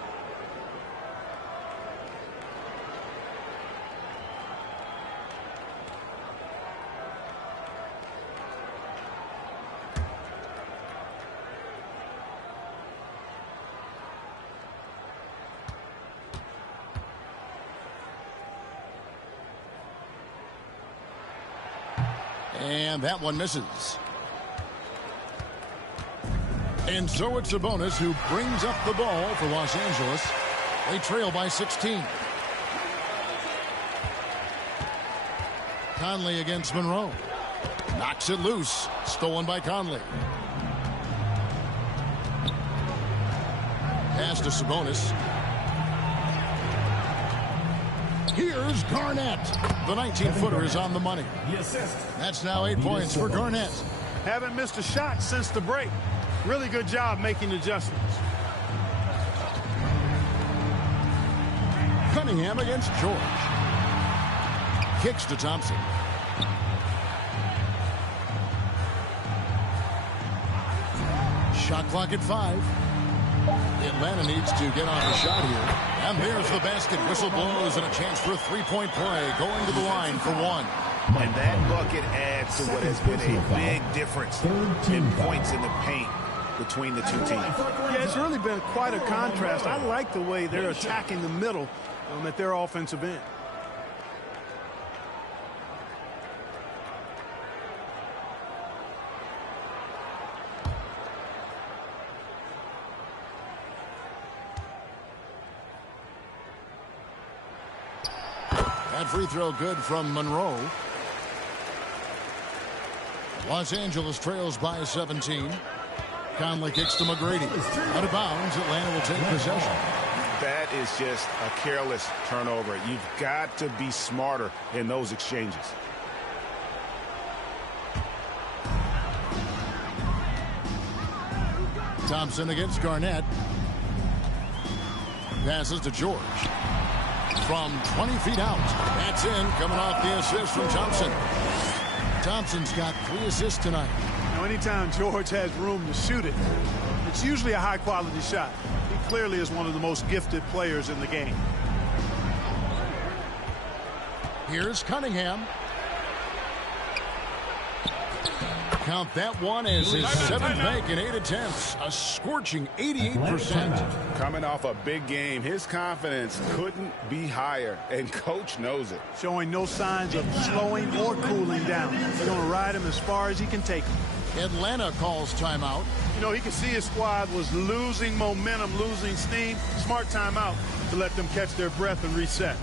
And that one misses. And so it's Sabonis who brings up the ball for Los Angeles. They trail by 16. Conley against Monroe. Knocks it loose. Stolen by Conley. Pass to Sabonis. Here's Garnett. The 19-footer is on the money. That's now 8 points for Garnett. Haven't missed a shot since the break. Really good job making adjustments. Cunningham against George. Kicks to Thompson. Shot clock at 5. Atlanta needs to get on the shot here. And there's the basket. Whistle blows and a chance for a three-point play. Going to the line for one. And that bucket adds to what has been a big difference in points in the paint between the two teams. Yeah, it's really been quite a contrast. I like the way they're attacking the middle at their offensive end. That free throw good from Monroe. Los Angeles trails by 17. Conley kicks to McGrady. Out of bounds, Atlanta will take possession. That is just a careless turnover. You've got to be smarter in those exchanges. Thompson against Garnett. Passes to George. from 20 feet out. That's in, coming off the assist from Thompson. Thompson's got 3 assists tonight. Now, anytime George has room to shoot it, it's usually a high-quality shot. He clearly is one of the most gifted players in the game. Here's Cunningham. Count that one as his 7th make in 8 attempts. A scorching 88%. Coming off a big game, his confidence couldn't be higher, and coach knows it. Showing no signs of slowing or cooling down. They're going to ride him as far as he can take him. Atlanta calls timeout. You know, he could see his squad was losing momentum, losing steam. Smart timeout to let them catch their breath and reset.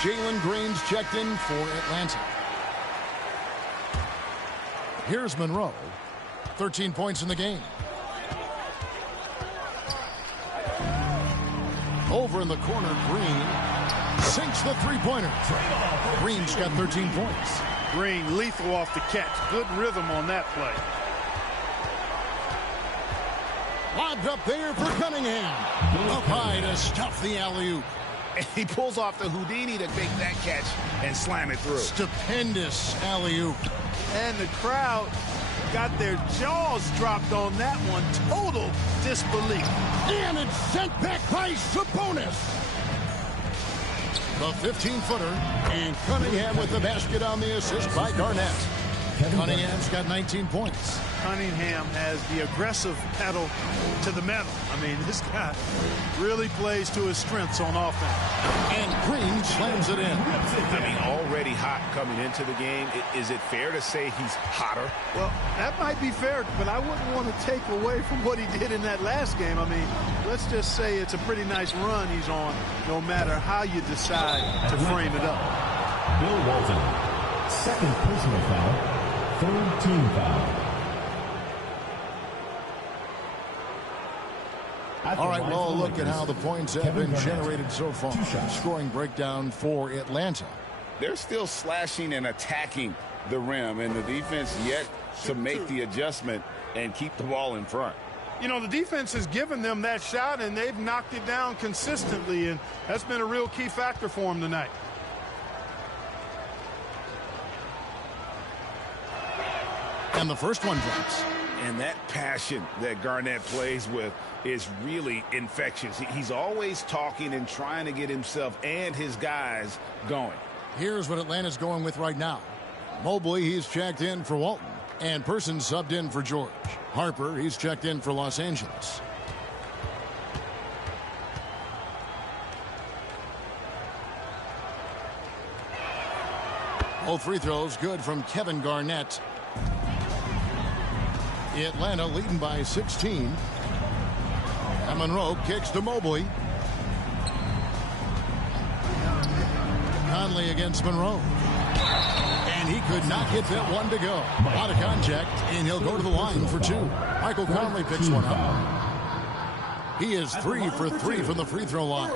Jalen Green's checked in for Atlanta. Here's Monroe. 13 points in the game. Over in the corner, Green sinks the three-pointer. Green's got 13 points. Green lethal off the catch. Good rhythm on that play. Lobbed up there for Cunningham. Up high to stuff the alley-oop. And he pulls off the Houdini to make that catch and slam it through. Stupendous alley-oop. And the crowd got their jaws dropped on that one. Total disbelief. And it's sent back by Sabonis. The 15-footer. And Cunningham with the basket on the assist by Garnett. Cunningham's got 19 points. Cunningham has the aggressive pedal to the metal. I mean, this guy really plays to his strengths on offense. And Green slams it in. I mean, already hot coming into the game. Is it fair to say he's hotter? Well, that might be fair, but I wouldn't want to take away from what he did in that last game. I mean, let's just say it's a pretty nice run he's on, no matter how you decide to frame it up. Bill Walton, second personal foul, third team foul. All right, well, look at how the points have been generated so far. Scoring breakdown for Atlanta. They're still slashing and attacking the rim, and the defense yet to make the adjustment and keep the ball in front. You know, the defense has given them that shot, and they've knocked it down consistently, and that's been a real key factor for them tonight. And the first one drops. And that passion that Garnett plays with is really infectious. He's always talking and trying to get himself and his guys going. Here's what Atlanta's going with right now. Mobley, he's checked in for Walton. And Person subbed in for George. Harper, he's checked in for Los Angeles. Both free throws good from Kevin Garnett. Atlanta leading by 16. And Monroe kicks to Mobley. Conley against Monroe. And he could not get that one to go. Out of contact, and he'll go to the line for two. Michael Conley picks one up. He is 3 for 3 from the free throw line.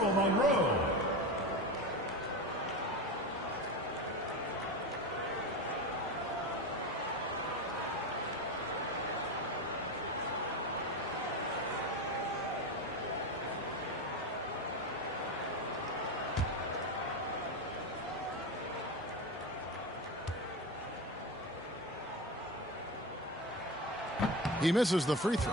He misses the free throw.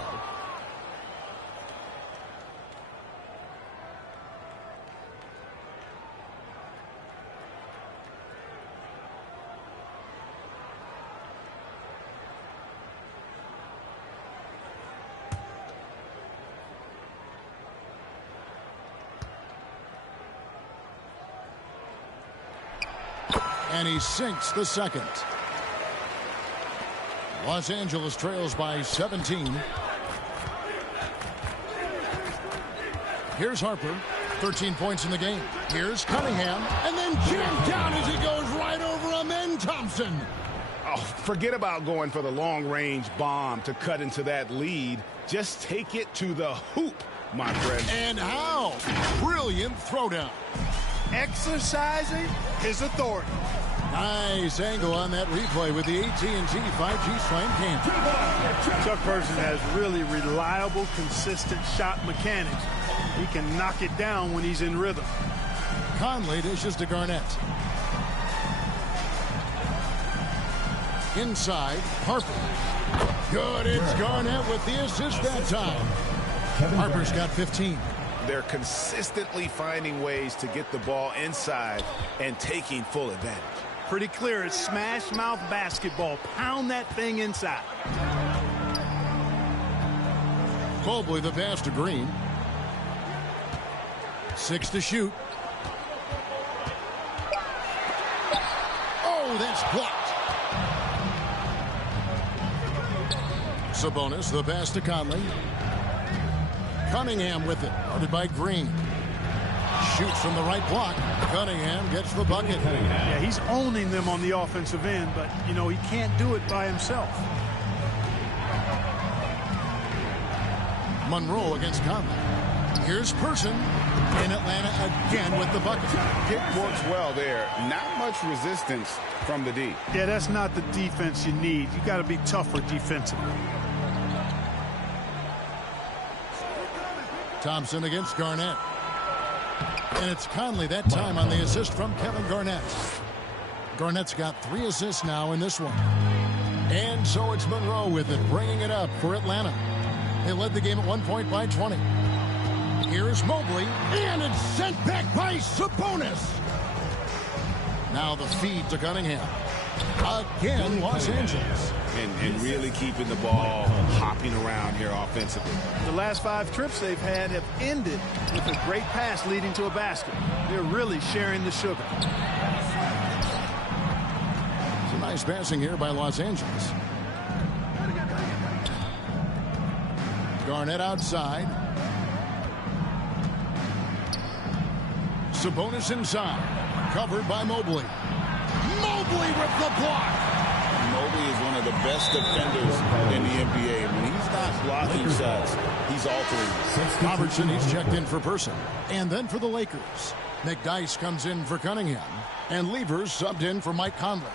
And he sinks the second. Los Angeles trails by 17. Here's Harper. 13 points in the game. Here's Cunningham. And then jammed down as he goes right over him. And Thompson. Oh, forget about going for the long-range bomb to cut into that lead. Just take it to the hoop, my friend. And how? Brilliant throwdown. Exercising his authority. Nice angle on that replay with the AT&T 5G Slam cam. Chuck Person has really reliable, consistent shot mechanics. He can knock it down when he's in rhythm. Conley dishes to Garnett. Inside, Harper. Good, it's Garnett with the assist that time. Harper's got 15. They're consistently finding ways to get the ball inside and taking full advantage. Pretty clear, it's smash mouth basketball. Pound that thing inside. Mobley the pass to Green. 6 to shoot. Oh, that's blocked. Sabonis the pass to Conley. Cunningham with it, guarded by Green. Shoots from the right block. Cunningham gets the bucket. Yeah, he's owning them on the offensive end, but, you know, he can't do it by himself. Monroe against Conley. Here's Person in Atlanta again with the bucket. Pick works well there. Not much resistance from the D. Yeah, that's not the defense you need. You got to be tougher defensively. Thompson against Garnett. And it's Conley that time on the assist from Kevin Garnett. Garnett's got 3 assists now in this one. And so it's Monroe with it, bringing it up for Atlanta. They led the game at 1 point by 20. Here's Mobley, and it's sent back by Sabonis. Now the feed to Cunningham. Again, Los Angeles. And really keeping the ball hopping around here offensively. The last 5 trips they've had have ended with a great pass leading to a basket. They're really sharing the sugar. Some nice passing here by Los Angeles. Garnett outside. Sabonis inside. Covered by Mobley. Mobley with the block. Mobley is one of the best defenders in the NBA. When he's not blocking shots, he's altering. Robertson, he's checked in for Person. And then for the Lakers, McDyess comes in for Cunningham. And Levers subbed in for Mike Conley.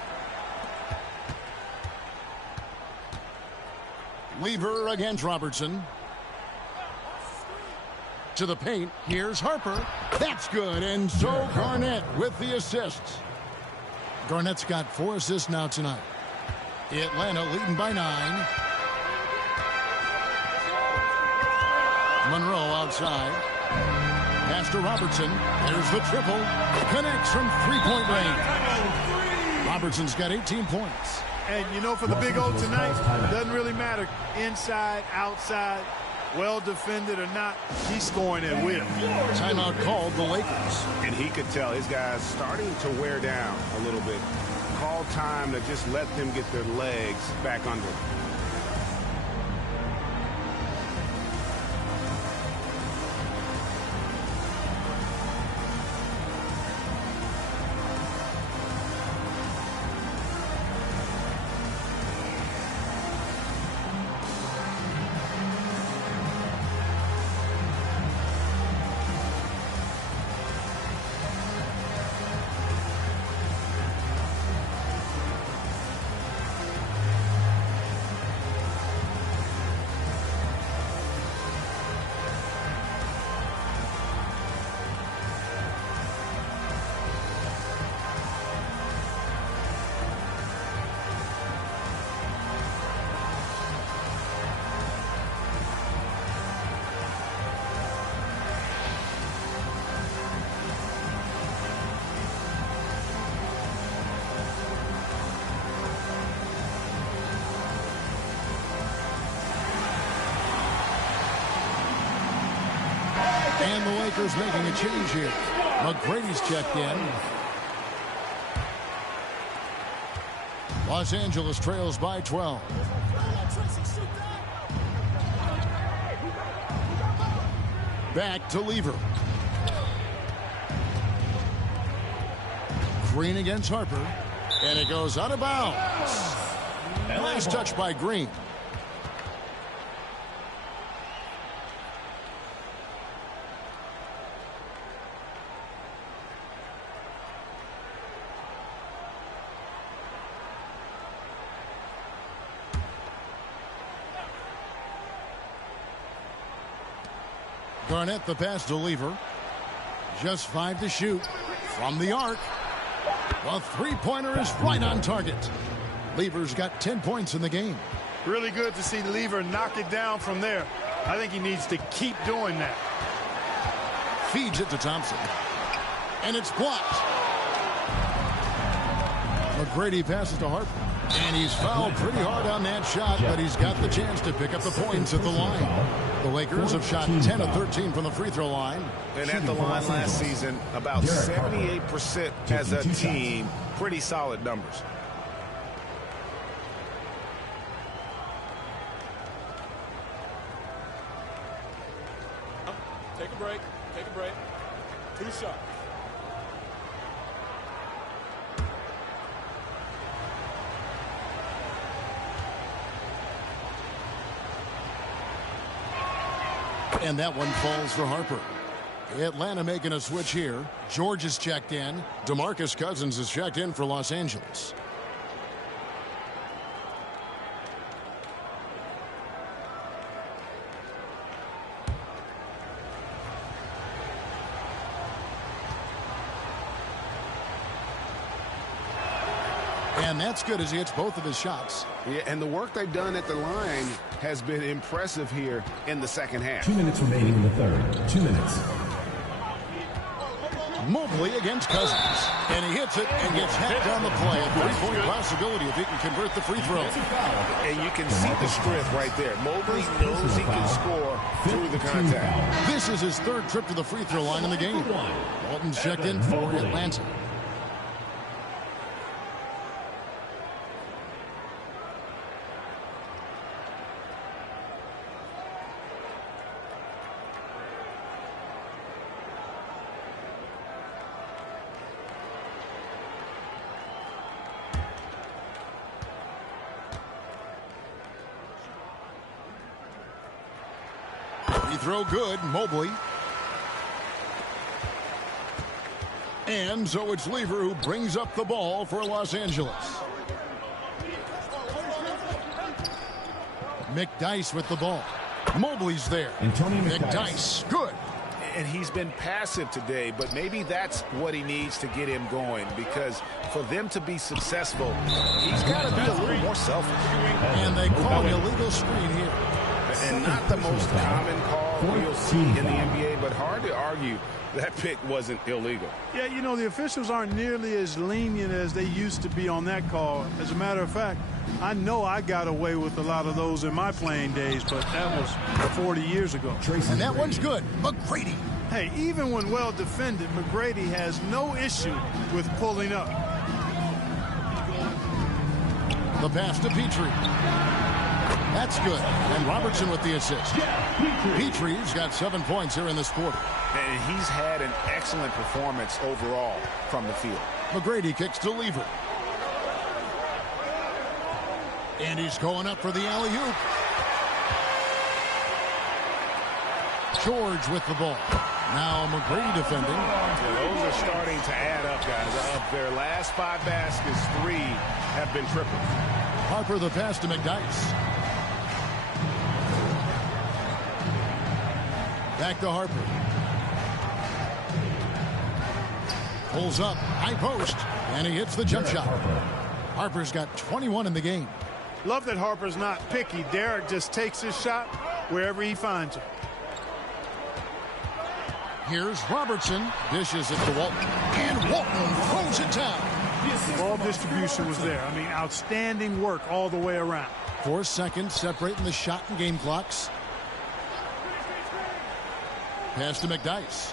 Lever against Robertson. To the paint, here's Harper. That's good, and so Garnett with the assists. Garnett's got 4 assists now tonight. Atlanta leading by 9. Monroe outside. Pass to Robertson. There's the triple. Connects from 3-point range. Robertson's got 18 points. And, you know, for the Big O tonight, doesn't really matter inside, outside, well defended or not, he's scoring at will. Timeout called the Lakers. And he could tell his guys starting to wear down a little bit. Call time to just let them get their legs back under them. And the Lakers making a change here. McGrady's checked in. Los Angeles trails by 12. Back to Lever. Green against Harper. And it goes out of bounds. Nice touch by Green. Garnett the pass to Lever. Just 5 to shoot from the arc. The three-pointer is right on target. Lever's got 10 points in the game. Really good to see Lever knock it down from there. I think he needs to keep doing that. Feeds it to Thompson. And it's blocked. McGrady passes to Harper. And he's fouled pretty hard on that shot, but he's got the chance to pick up the points at the line. The Lakers have shot 10 of 13 from the free throw line. And at the line last season, about 78% as a team. Pretty solid numbers. Take a break. Take a break. 2 shots. And that one falls for Harper. Atlanta making a switch here. George is checked in. DeMarcus Cousins is checked in for Los Angeles. And that's good as he hits both of his shots. Yeah, and the work they've done at the line has been impressive here in the second half. 2 minutes remaining in the third. 2 minutes. Mobley against Cousins. And he hits it and gets hacked on the play. A three-point possibility if he can convert the free throw. And you can see the strength right there. Mobley knows he can score through the contact. This is his third trip to the free throw line in the game. Walton's checked in for Atlanta. Free throw good, Mobley. And so it's Lever who brings up the ball for Los Angeles. McDyess with the ball. Mobley's there. McDyess, good. And he's been passive today, but maybe that's what he needs to get him going, because for them to be successful, he's got to be a little more selfish. And they call an illegal screen here. And not the most common call you'll see in the NBA, but hard to argue that pick wasn't illegal. Yeah, you know, the officials aren't nearly as lenient as they used to be on that call. As a matter of fact, I know I got away with a lot of those in my playing days, but that was 40 years ago. And that one's good. McGrady. Hey, even when well defended, McGrady has no issue with pulling up. The pass to Petrie. That's good. And Robertson with the assist. Petrie's got 7 points here in this quarter. And he's had an excellent performance overall from the field. McGrady kicks to Lever. And he's going up for the alley-oop. George with the ball. Now McGrady defending. Yeah, those are starting to add up, guys. Of their last 5 baskets, 3 have been triples. Harper the pass to McDyess. Back to Harper. Pulls up, high post, and he hits the jump shot. Harper's got 21 in the game. Love that Harper's not picky. Derek just takes his shot wherever he finds it. Here's Robertson. Dishes it to Walton. And Walton throws it down. Ball distribution was there. I mean, outstanding work all the way around. 4 seconds separating the shot and game clocks. Pass to McDyess.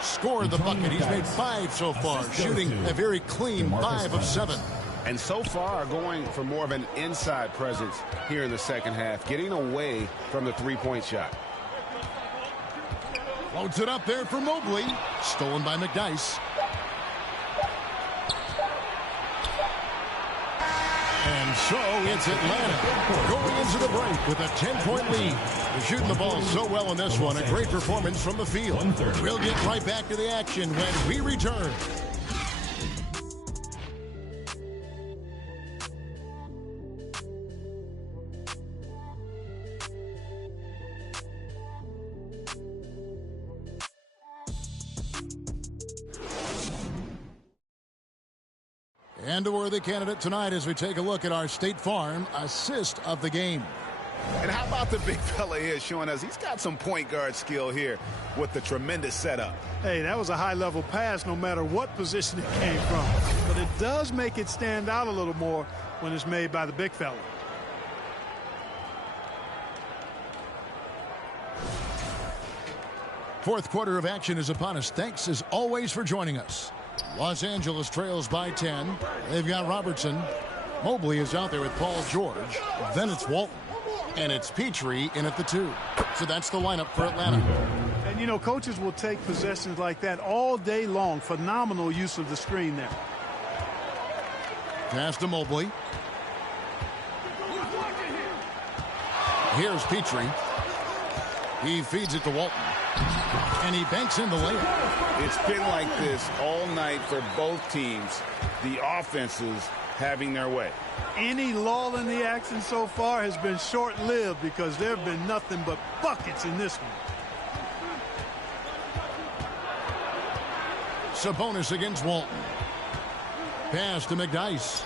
Scored the bucket. He's made 5 so far, shooting a very clean 5 of 7. and so far are going for more of an inside presence here in the second half, getting away from the three-point shot. Loads it up there for Mobley. Stolen by McDyess. And so it's Atlanta going into the break with a 10-point lead. They're shooting the ball so well in this one. A great performance from the field. We'll get right back to the action when we return. And a worthy candidate tonight as we take a look at our State Farm assist of the game. And how about the big fella here showing us he's got some point guard skill here with the tremendous setup. Hey, that was a high-level pass no matter what position it came from. But it does make it stand out a little more when it's made by the big fella. Fourth quarter of action is upon us. Thanks as always for joining us. Los Angeles trails by 10. They've got Robertson. Mobley is out there with Paul George. Then it's Walton. And it's Petrie in at the 2. So that's the lineup for Atlanta. And, you know, coaches will take possessions like that all day long. Phenomenal use of the screen there. Pass to Mobley. Here's Petrie. He feeds it to Walton. And he banks in the layup. It's been like this all night for both teams. The offenses having their way. Any lull in the action so far has been short-lived because there have been nothing but buckets in this one. Sabonis against Walton. Pass to McDyess.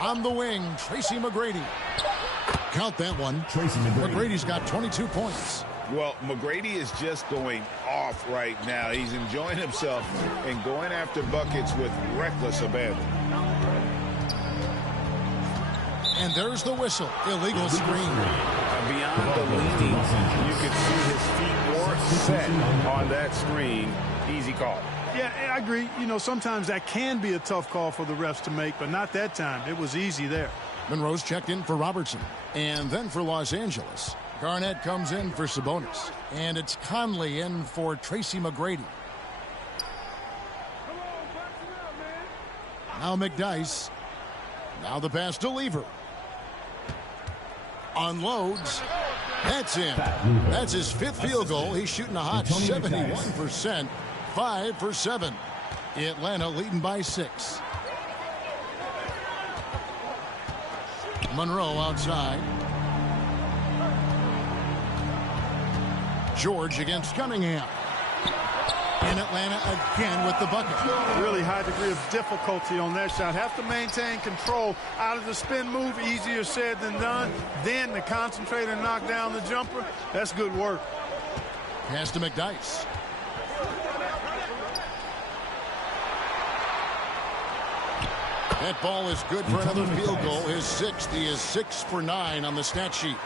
On the wing, Tracy McGrady. Count that one. Tracy McGrady. McGrady's got 22 points. Well, McGrady is just going off right now. He's enjoying himself and going after buckets with reckless abandon. And there's the whistle. Illegal screen. Beyond the leading, you can see his feet more set on that screen. Easy call. Yeah, I agree. You know, sometimes that can be a tough call for the refs to make, but not that time. It was easy there. Monroe's checked in for Robertson. And then for Los Angeles, Garnett comes in for Sabonis. And it's Conley in for Tracy McGrady. Now McDyess. Now the pass to Lever. Unloads. That's in. That's his 5th field goal. He's shooting a hot 71%. 5 for 7. Atlanta leading by 6. Monroe outside. George against Cunningham. And Atlanta again with the bucket. Really high degree of difficulty on that shot. Have to maintain control out of the spin move. Easier said than done. Then to concentrate and knock down the jumper. That's good work. Pass to McDyess. That ball is good for another field goal. His 6th. He is 6 for 9 on the stat sheet.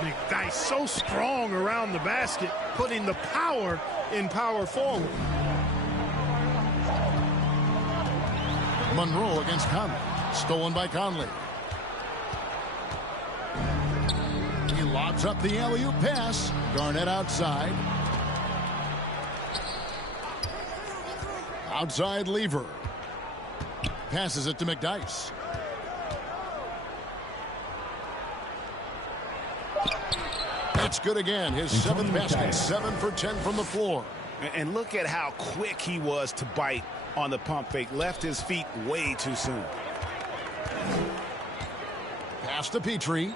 McDyess so strong around the basket, putting the power in power forward. Monroe against Conley. Stolen by Conley. He lobs up the alley-oop pass. Garnett outside. Outside Lever. Passes it to McDyess. That's good again. His 7th basket. 7 for 10 from the floor. And look at how quick he was to bite on the pump fake. Left his feet way too soon. Pass to Petrie.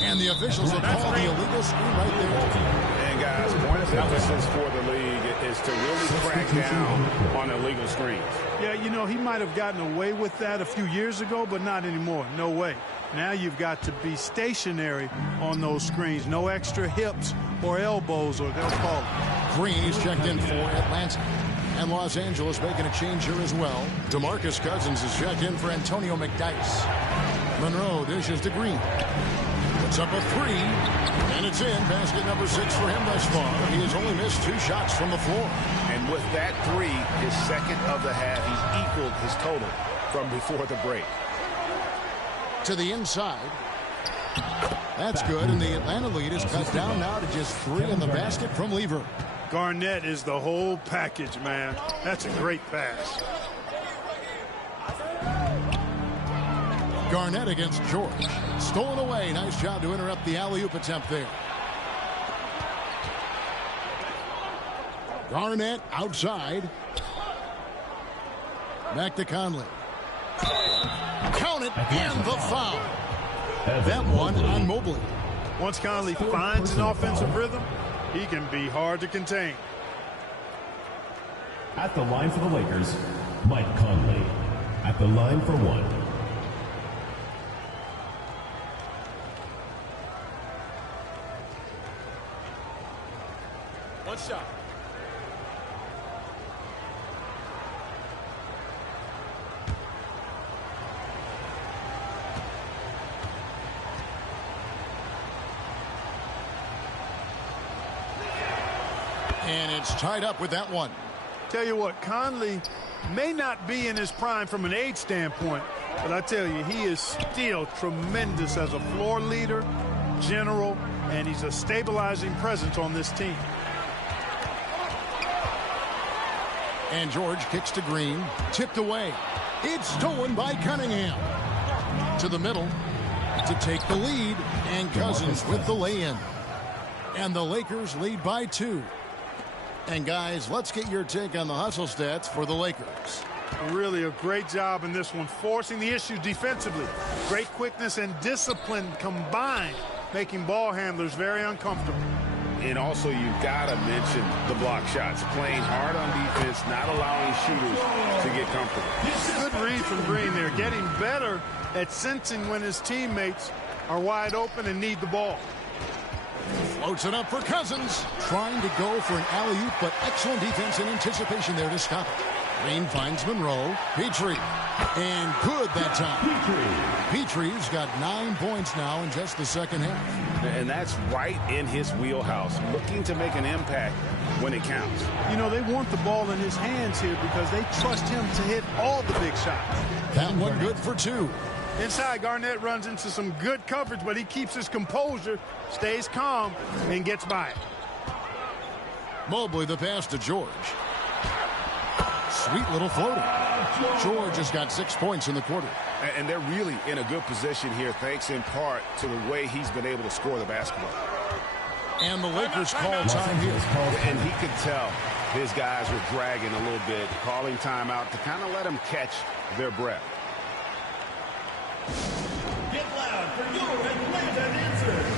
And the officials have called the illegal screen right there. And guys, point of emphasis for the league is to really crack down on illegal screens. Yeah, you know, he might have gotten away with that a few years ago, but not anymore. No way. Now you've got to be stationary on those screens. No extra hips or elbows, or they'll call it. Green is checked in for Atlanta. And Los Angeles making a change here as well. DeMarcus Cousins is checked in for Antonio McDyess. Monroe dishes to Green. puts up a three, and it's in. Basket number 6 for him thus far. He has only missed 2 shots from the floor. And with that three, his second of the half, he's equaled his total from before the break. To the inside. That's good, and the Atlanta lead is cut down now to just 3 in the basket from Lever. Garnett is the whole package, man. That's a great pass. Garnett against George. Stolen away. Nice job to interrupt the alley-oop attempt there. Garnett outside. Back to Conley. Count it, and the foul. That one on Mobley. Once Conley finds an offensive rhythm, he can be hard to contain. At the line for the Lakers, Mike Conley. At the line for 1. One shot. And it's tied up with that one. Tell you what, Conley may not be in his prime from an age standpoint, but I tell you, he is still tremendous as a floor leader, general, and he's a stabilizing presence on this team. And George kicks to Green. Tipped away. It's stolen by Cunningham. To the middle to take the lead. And Cousins with the lay-in. And the Lakers lead by 2. And guys, let's get your take on the hustle stats for the Lakers. Really a great job in this one, forcing the issue defensively. Great quickness and discipline combined, making ball handlers very uncomfortable. And also, you've got to mention the block shots. Playing hard on defense, not allowing shooters to get comfortable. Good read from Green there, getting better at sensing when his teammates are wide open and need the ball. Floats it up for Cousins. Trying to go for an alley-oop, but excellent defense and anticipation there to stop it. Green finds Monroe. Petrie. And good that time. Petrie's got 9 points now in just the second half. And that's right in his wheelhouse. Looking to make an impact when it counts. You know, they want the ball in his hands here because they trust him to hit all the big shots. That one good for 2. Inside, Garnett runs into some good coverage, but he keeps his composure, stays calm, and gets by it. Mobley the pass to George. Sweet little floater. George has got 6 points in the quarter. And they're really in a good position here, thanks in part to the way he's been able to score the basketball. And the Lakers call time here. And he could tell his guys were dragging a little bit, calling timeout to kind of let them catch their breath. Get loud for your Atlanta answers.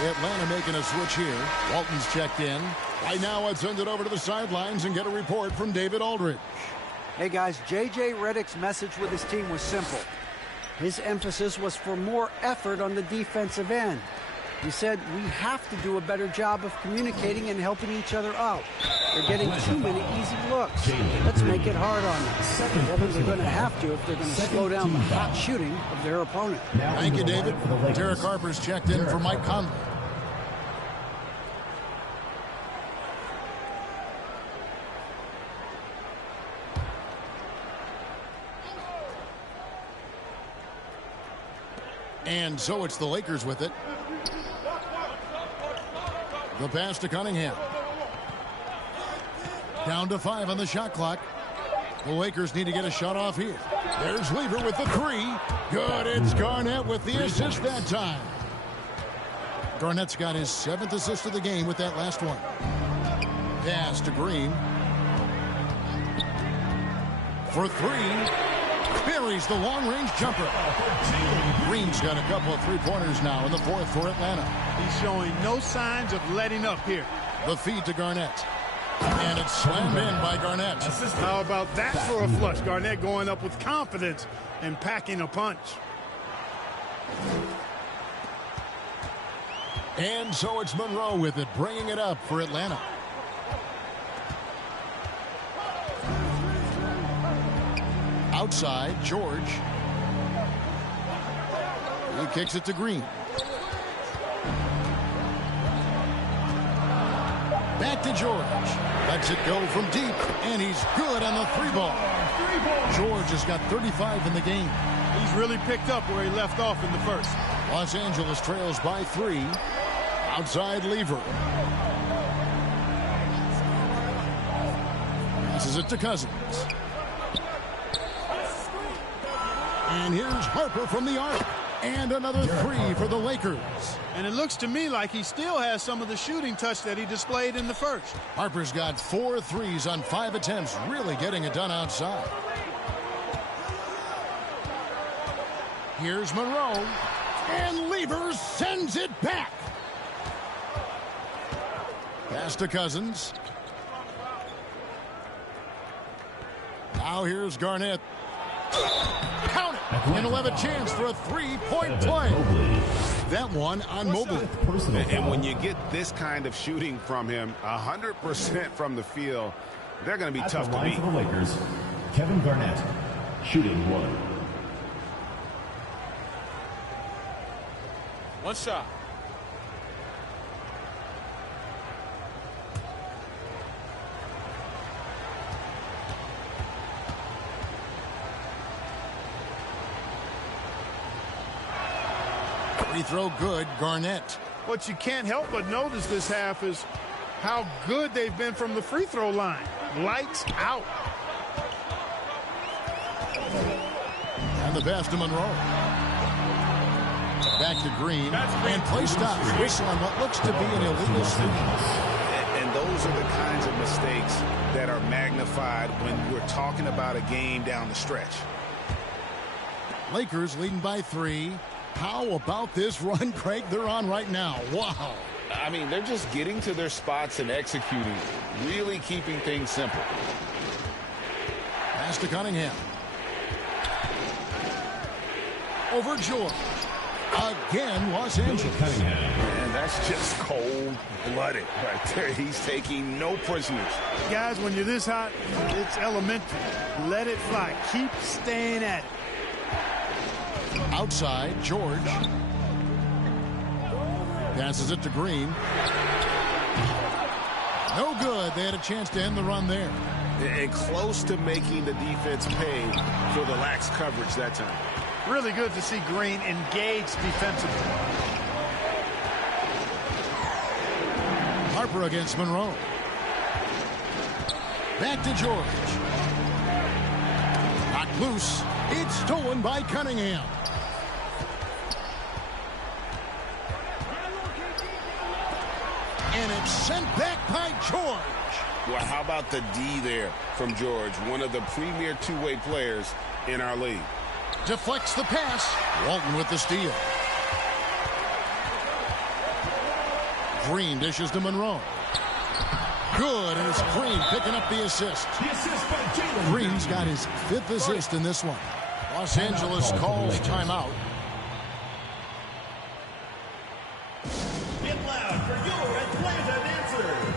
Atlanta making a switch here. Walton's checked in. Right now, let's send it over to the sidelines and get a report from David Aldridge. Hey, guys, J.J. Redick's message with his team was simple. His emphasis was for more effort on the defensive end. He said, we have to do a better job of communicating and helping each other out. They're getting too many easy looks. Let's make it hard on them. Well, they're going to have to if they're going to slow down the hot shooting of their opponent. Thank you, David. Derek Harper's checked in for Mike Conley. And so it's the Lakers with it. The pass to Cunningham. Down to 5 on the shot clock. The Lakers need to get a shot off here. There's Lever with the 3. Good. It's Garnett with the assist that time. Garnett's got his 7th assist of the game with that last one. Pass to Green. For 3. Buries the long-range jumper. Green's got a couple of three-pointers now in the 4th for Atlanta. He's showing no signs of letting up here. The feed to Garnett. And it's slammed in by Garnett. How about that for a flush? Garnett going up with confidence and packing a punch. And so it's Monroe with it, bringing it up for Atlanta. Outside, George. He kicks it to Green. Back to George. Lets it go from deep, and he's good on the 3-ball. George has got 35 in the game. He's really picked up where he left off in the first. Los Angeles trails by 3. Outside Lever. Passes it to Cousins. And here's Harper from the arc. And another 3 for the Lakers. And it looks to me like he still has some of the shooting touch that he displayed in the first. Harper's got 4 threes on 5 attempts, really getting it done outside. Here's Monroe. And Lever sends it back. Pass to Cousins. Now here's Garnett. Count it. And he'll have a chance for a 3-point play. That one on Mobley. And when you get this kind of shooting from him, 100% from the field, they're going to be tough to beat. For the Lakers, Kevin Garnett, shooting 1. One shot. Free throw good, Garnett. What you can't help but notice this half is how good they've been from the free throw line. Lights out. And the pass to Monroe. Back to Green. And play stops. Whistle on what looks to be an illegal sweep. And those are the kinds of mistakes that are magnified when we're talking about a game down the stretch. Lakers leading by 3. How about this run, Craig, they're on right now? Wow. I mean, they're just getting to their spots and executing, really keeping things simple. Pass to Cunningham. Over George. Again, Los Angeles. And that's just cold-blooded right there. He's taking no prisoners. Guys, when you're this hot, it's elementary. Let it fly. Keep staying at it. Outside, George. Passes it to Green. No good. They had a chance to end the run there. And close to making the defense pay for the lax coverage that time. Really good to see Green engaged defensively. Harper against Monroe. Back to George. Knocked loose. It's stolen by Cunningham. And it's sent back by George. Well, how about the D there from George, one of the premier two-way players in our league. Deflects the pass. Walton with the steal. Green dishes to Monroe. Good, and it's Green picking up the assist. Green's got his 5th assist in this one. Los Angeles calls timeout. Get loud for your Atlanta dancers.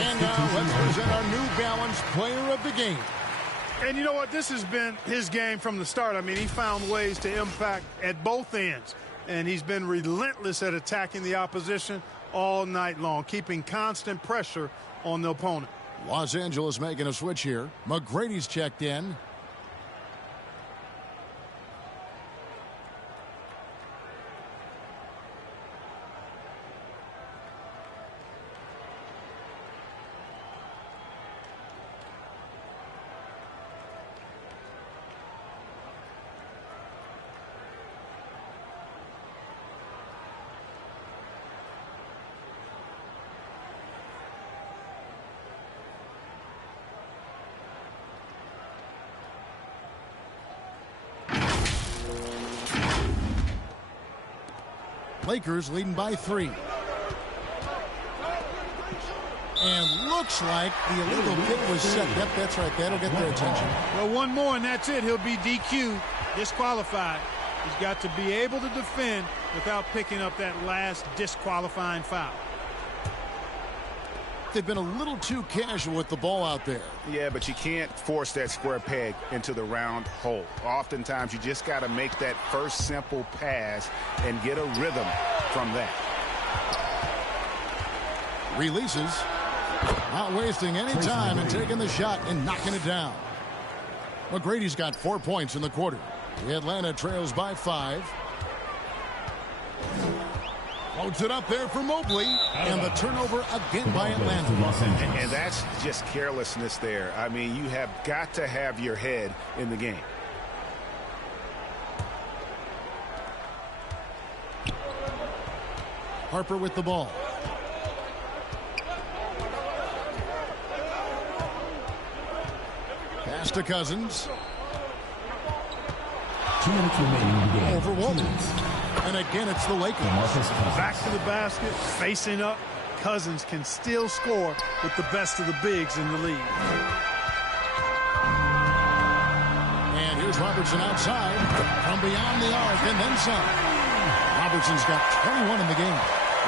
And now let's present our New Balance Player of the Game. And you know what? This has been his game from the start. I mean, he found ways to impact at both ends. And he's been relentless at attacking the opposition all night long, keeping constant pressure on the opponent. Los Angeles making a switch here. McGrady's checked in. Lakers leading by 3. And looks like the illegal kick was set. Yep, that's right. That'll get their attention. Well, one more, and that's it. He'll be DQ'd, disqualified. He's got to be able to defend without picking up that last disqualifying foul. They've been a little too casual with the ball out there. Yeah, but you can't force that square peg into the round hole. Oftentimes, you just got to make that first simple pass and get a rhythm from that. Releases. Not wasting any time and taking the shot and knocking it down. McGrady's got 4 points in the quarter. Atlanta trails by 5. Floats it up there for Mobley, and the turnover again by Atlanta. And that's just carelessness there. I mean, you have got to have your head in the game. Harper with the ball. Pass to Cousins. 2 minutes remaining in the game. Over Walton. And again, it's the Lakers. Back to the basket, facing up. Cousins can still score with the best of the bigs in the league. And here's Robertson outside from beyond the arc and then some. Robertson's got 21 in the game.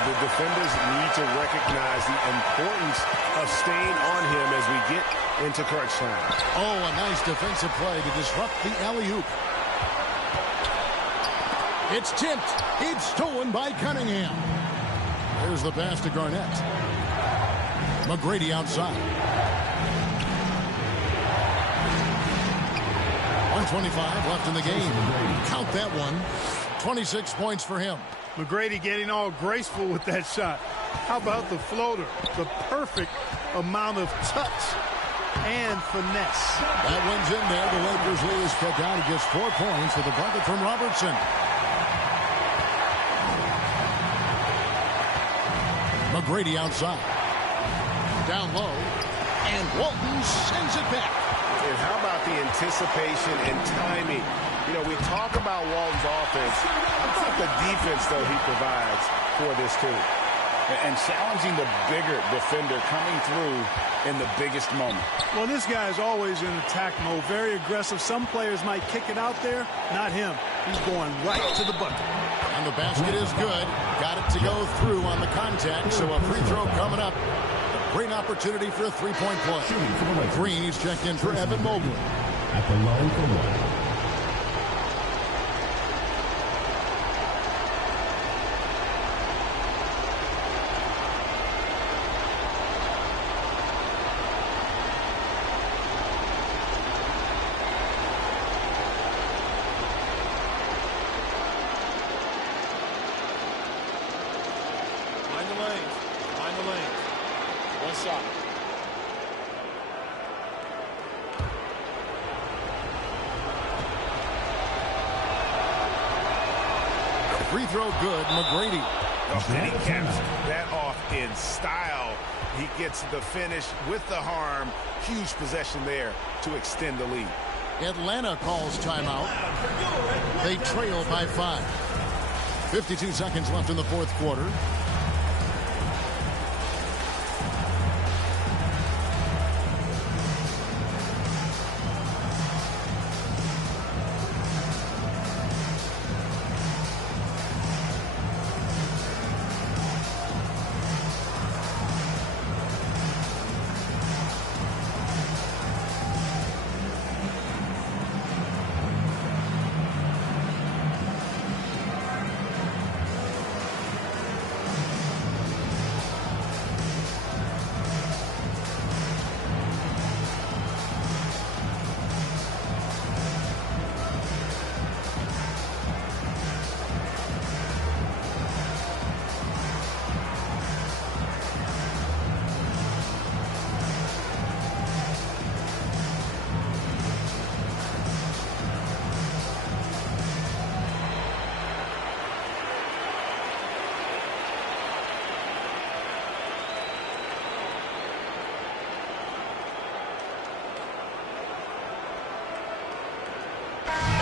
The defenders need to recognize the importance of staying on him as we get into crunch time. Oh, a nice defensive play to disrupt the alley-oop. It's tipped. It's stolen by Cunningham. There's the pass to Garnett. McGrady outside. 1:25 left in the game. Count that one. 26 points for him. McGrady getting all graceful with that shot. How about the floater? The perfect amount of touch and finesse. That one's in there. The Lakers lead is cut down to just 4 points with a bucket from Robertson. McGrady outside. Down low. And Walton sends it back. And how about the anticipation and timing? You know, we talk about Walton's offense. How about the defense, though, he provides for this team? And challenging the bigger defender coming through in the biggest moment. Well, this guy is always in attack mode, very aggressive. Some players might kick it out there, not him. He's going right to the bucket. And the basket is good. Got it to go through on the contact, so a free throw coming up. A great opportunity for a three-point play. Green, he's checked in for Evan Mobley. At the line for one. Free throw good, McGrady. Oh, and he caps that off in style. He gets the finish with the harm. Huge possession there to extend the lead. Atlanta calls timeout. They trail by 5. 52 seconds left in the fourth quarter.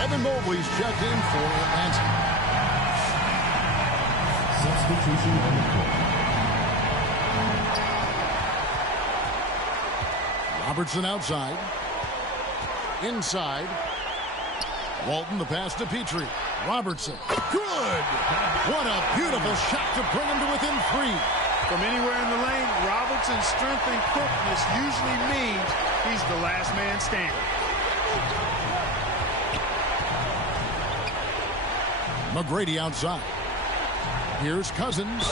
Evan Mobley's checked in for Atlanta. Substitution on the court. Robertson outside. Inside. Walton, the pass to Petrie. Robertson. Good! What a beautiful shot to bring him to within 3. From anywhere in the lane, Robertson's strength and quickness usually means he's the last man standing. McGrady outside. Here's Cousins.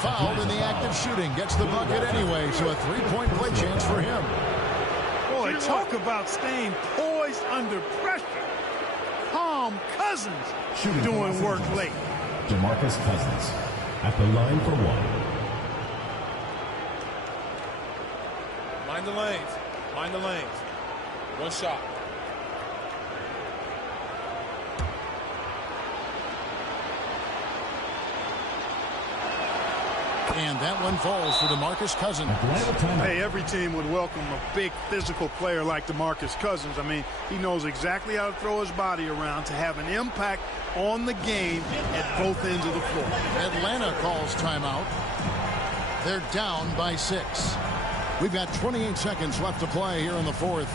Fouled in the act of shooting. Gets the bucket anyway, so a 3-point play chance for him. Boy, talk about staying poised under pressure. Calm Cousins doing work late. DeMarcus Cousins at the line for 1. Mind the lanes. Mind the lanes. One shot. And that one falls for DeMarcus Cousins. Hey, every team would welcome a big physical player like DeMarcus Cousins. I mean, he knows exactly how to throw his body around to have an impact on the game at both ends of the floor. Atlanta calls timeout. They're down by 6. We've got 28 seconds left to play here in the 4th.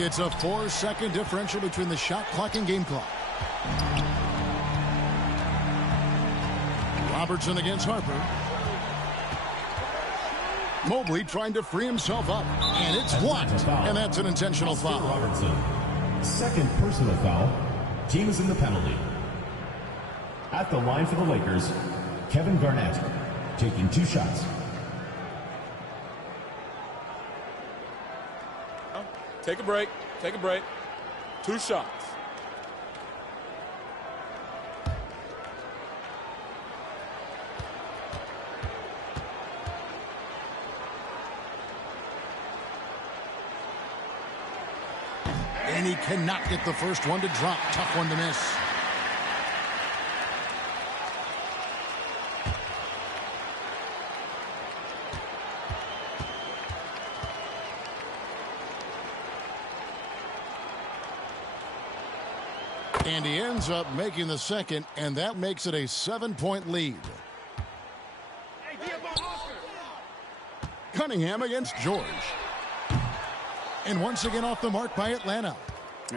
It's a 4-second differential between the shot clock and game clock. Robertson against Harper. Mobley trying to free himself up, and it's blocked, and that's an intentional foul. Robertson. Second personal foul. Team is in the penalty. At the line for the Lakers, Kevin Garnett taking 2 shots. Take a break. Take a break. 2 shots. And he cannot get the first one to drop. Tough one to miss. And he ends up making the second, and that makes it a 7-point lead. Cunningham against George. And once again off the mark by Atlanta.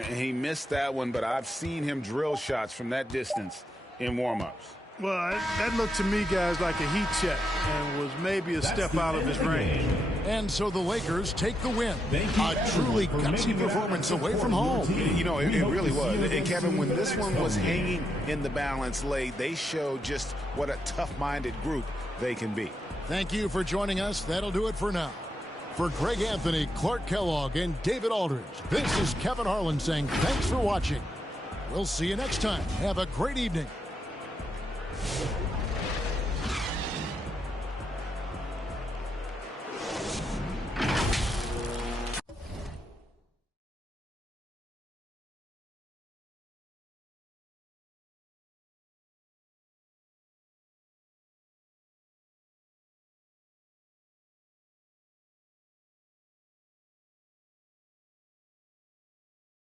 He missed that one, but I've seen him drill shots from that distance in warm-ups. Well, that looked to me, guys, like a heat check and was maybe a step out of his range. And so the Lakers take the win. A truly gutsy performance away from home. You know, it really was. And, Kevin, when this one was hanging in the balance late, they showed just what a tough-minded group they can be. Thank you for joining us. That'll do it for now. For Greg Anthony, Clark Kellogg, and David Aldridge, this is Kevin Harlan saying thanks for watching. We'll see you next time. Have a great evening.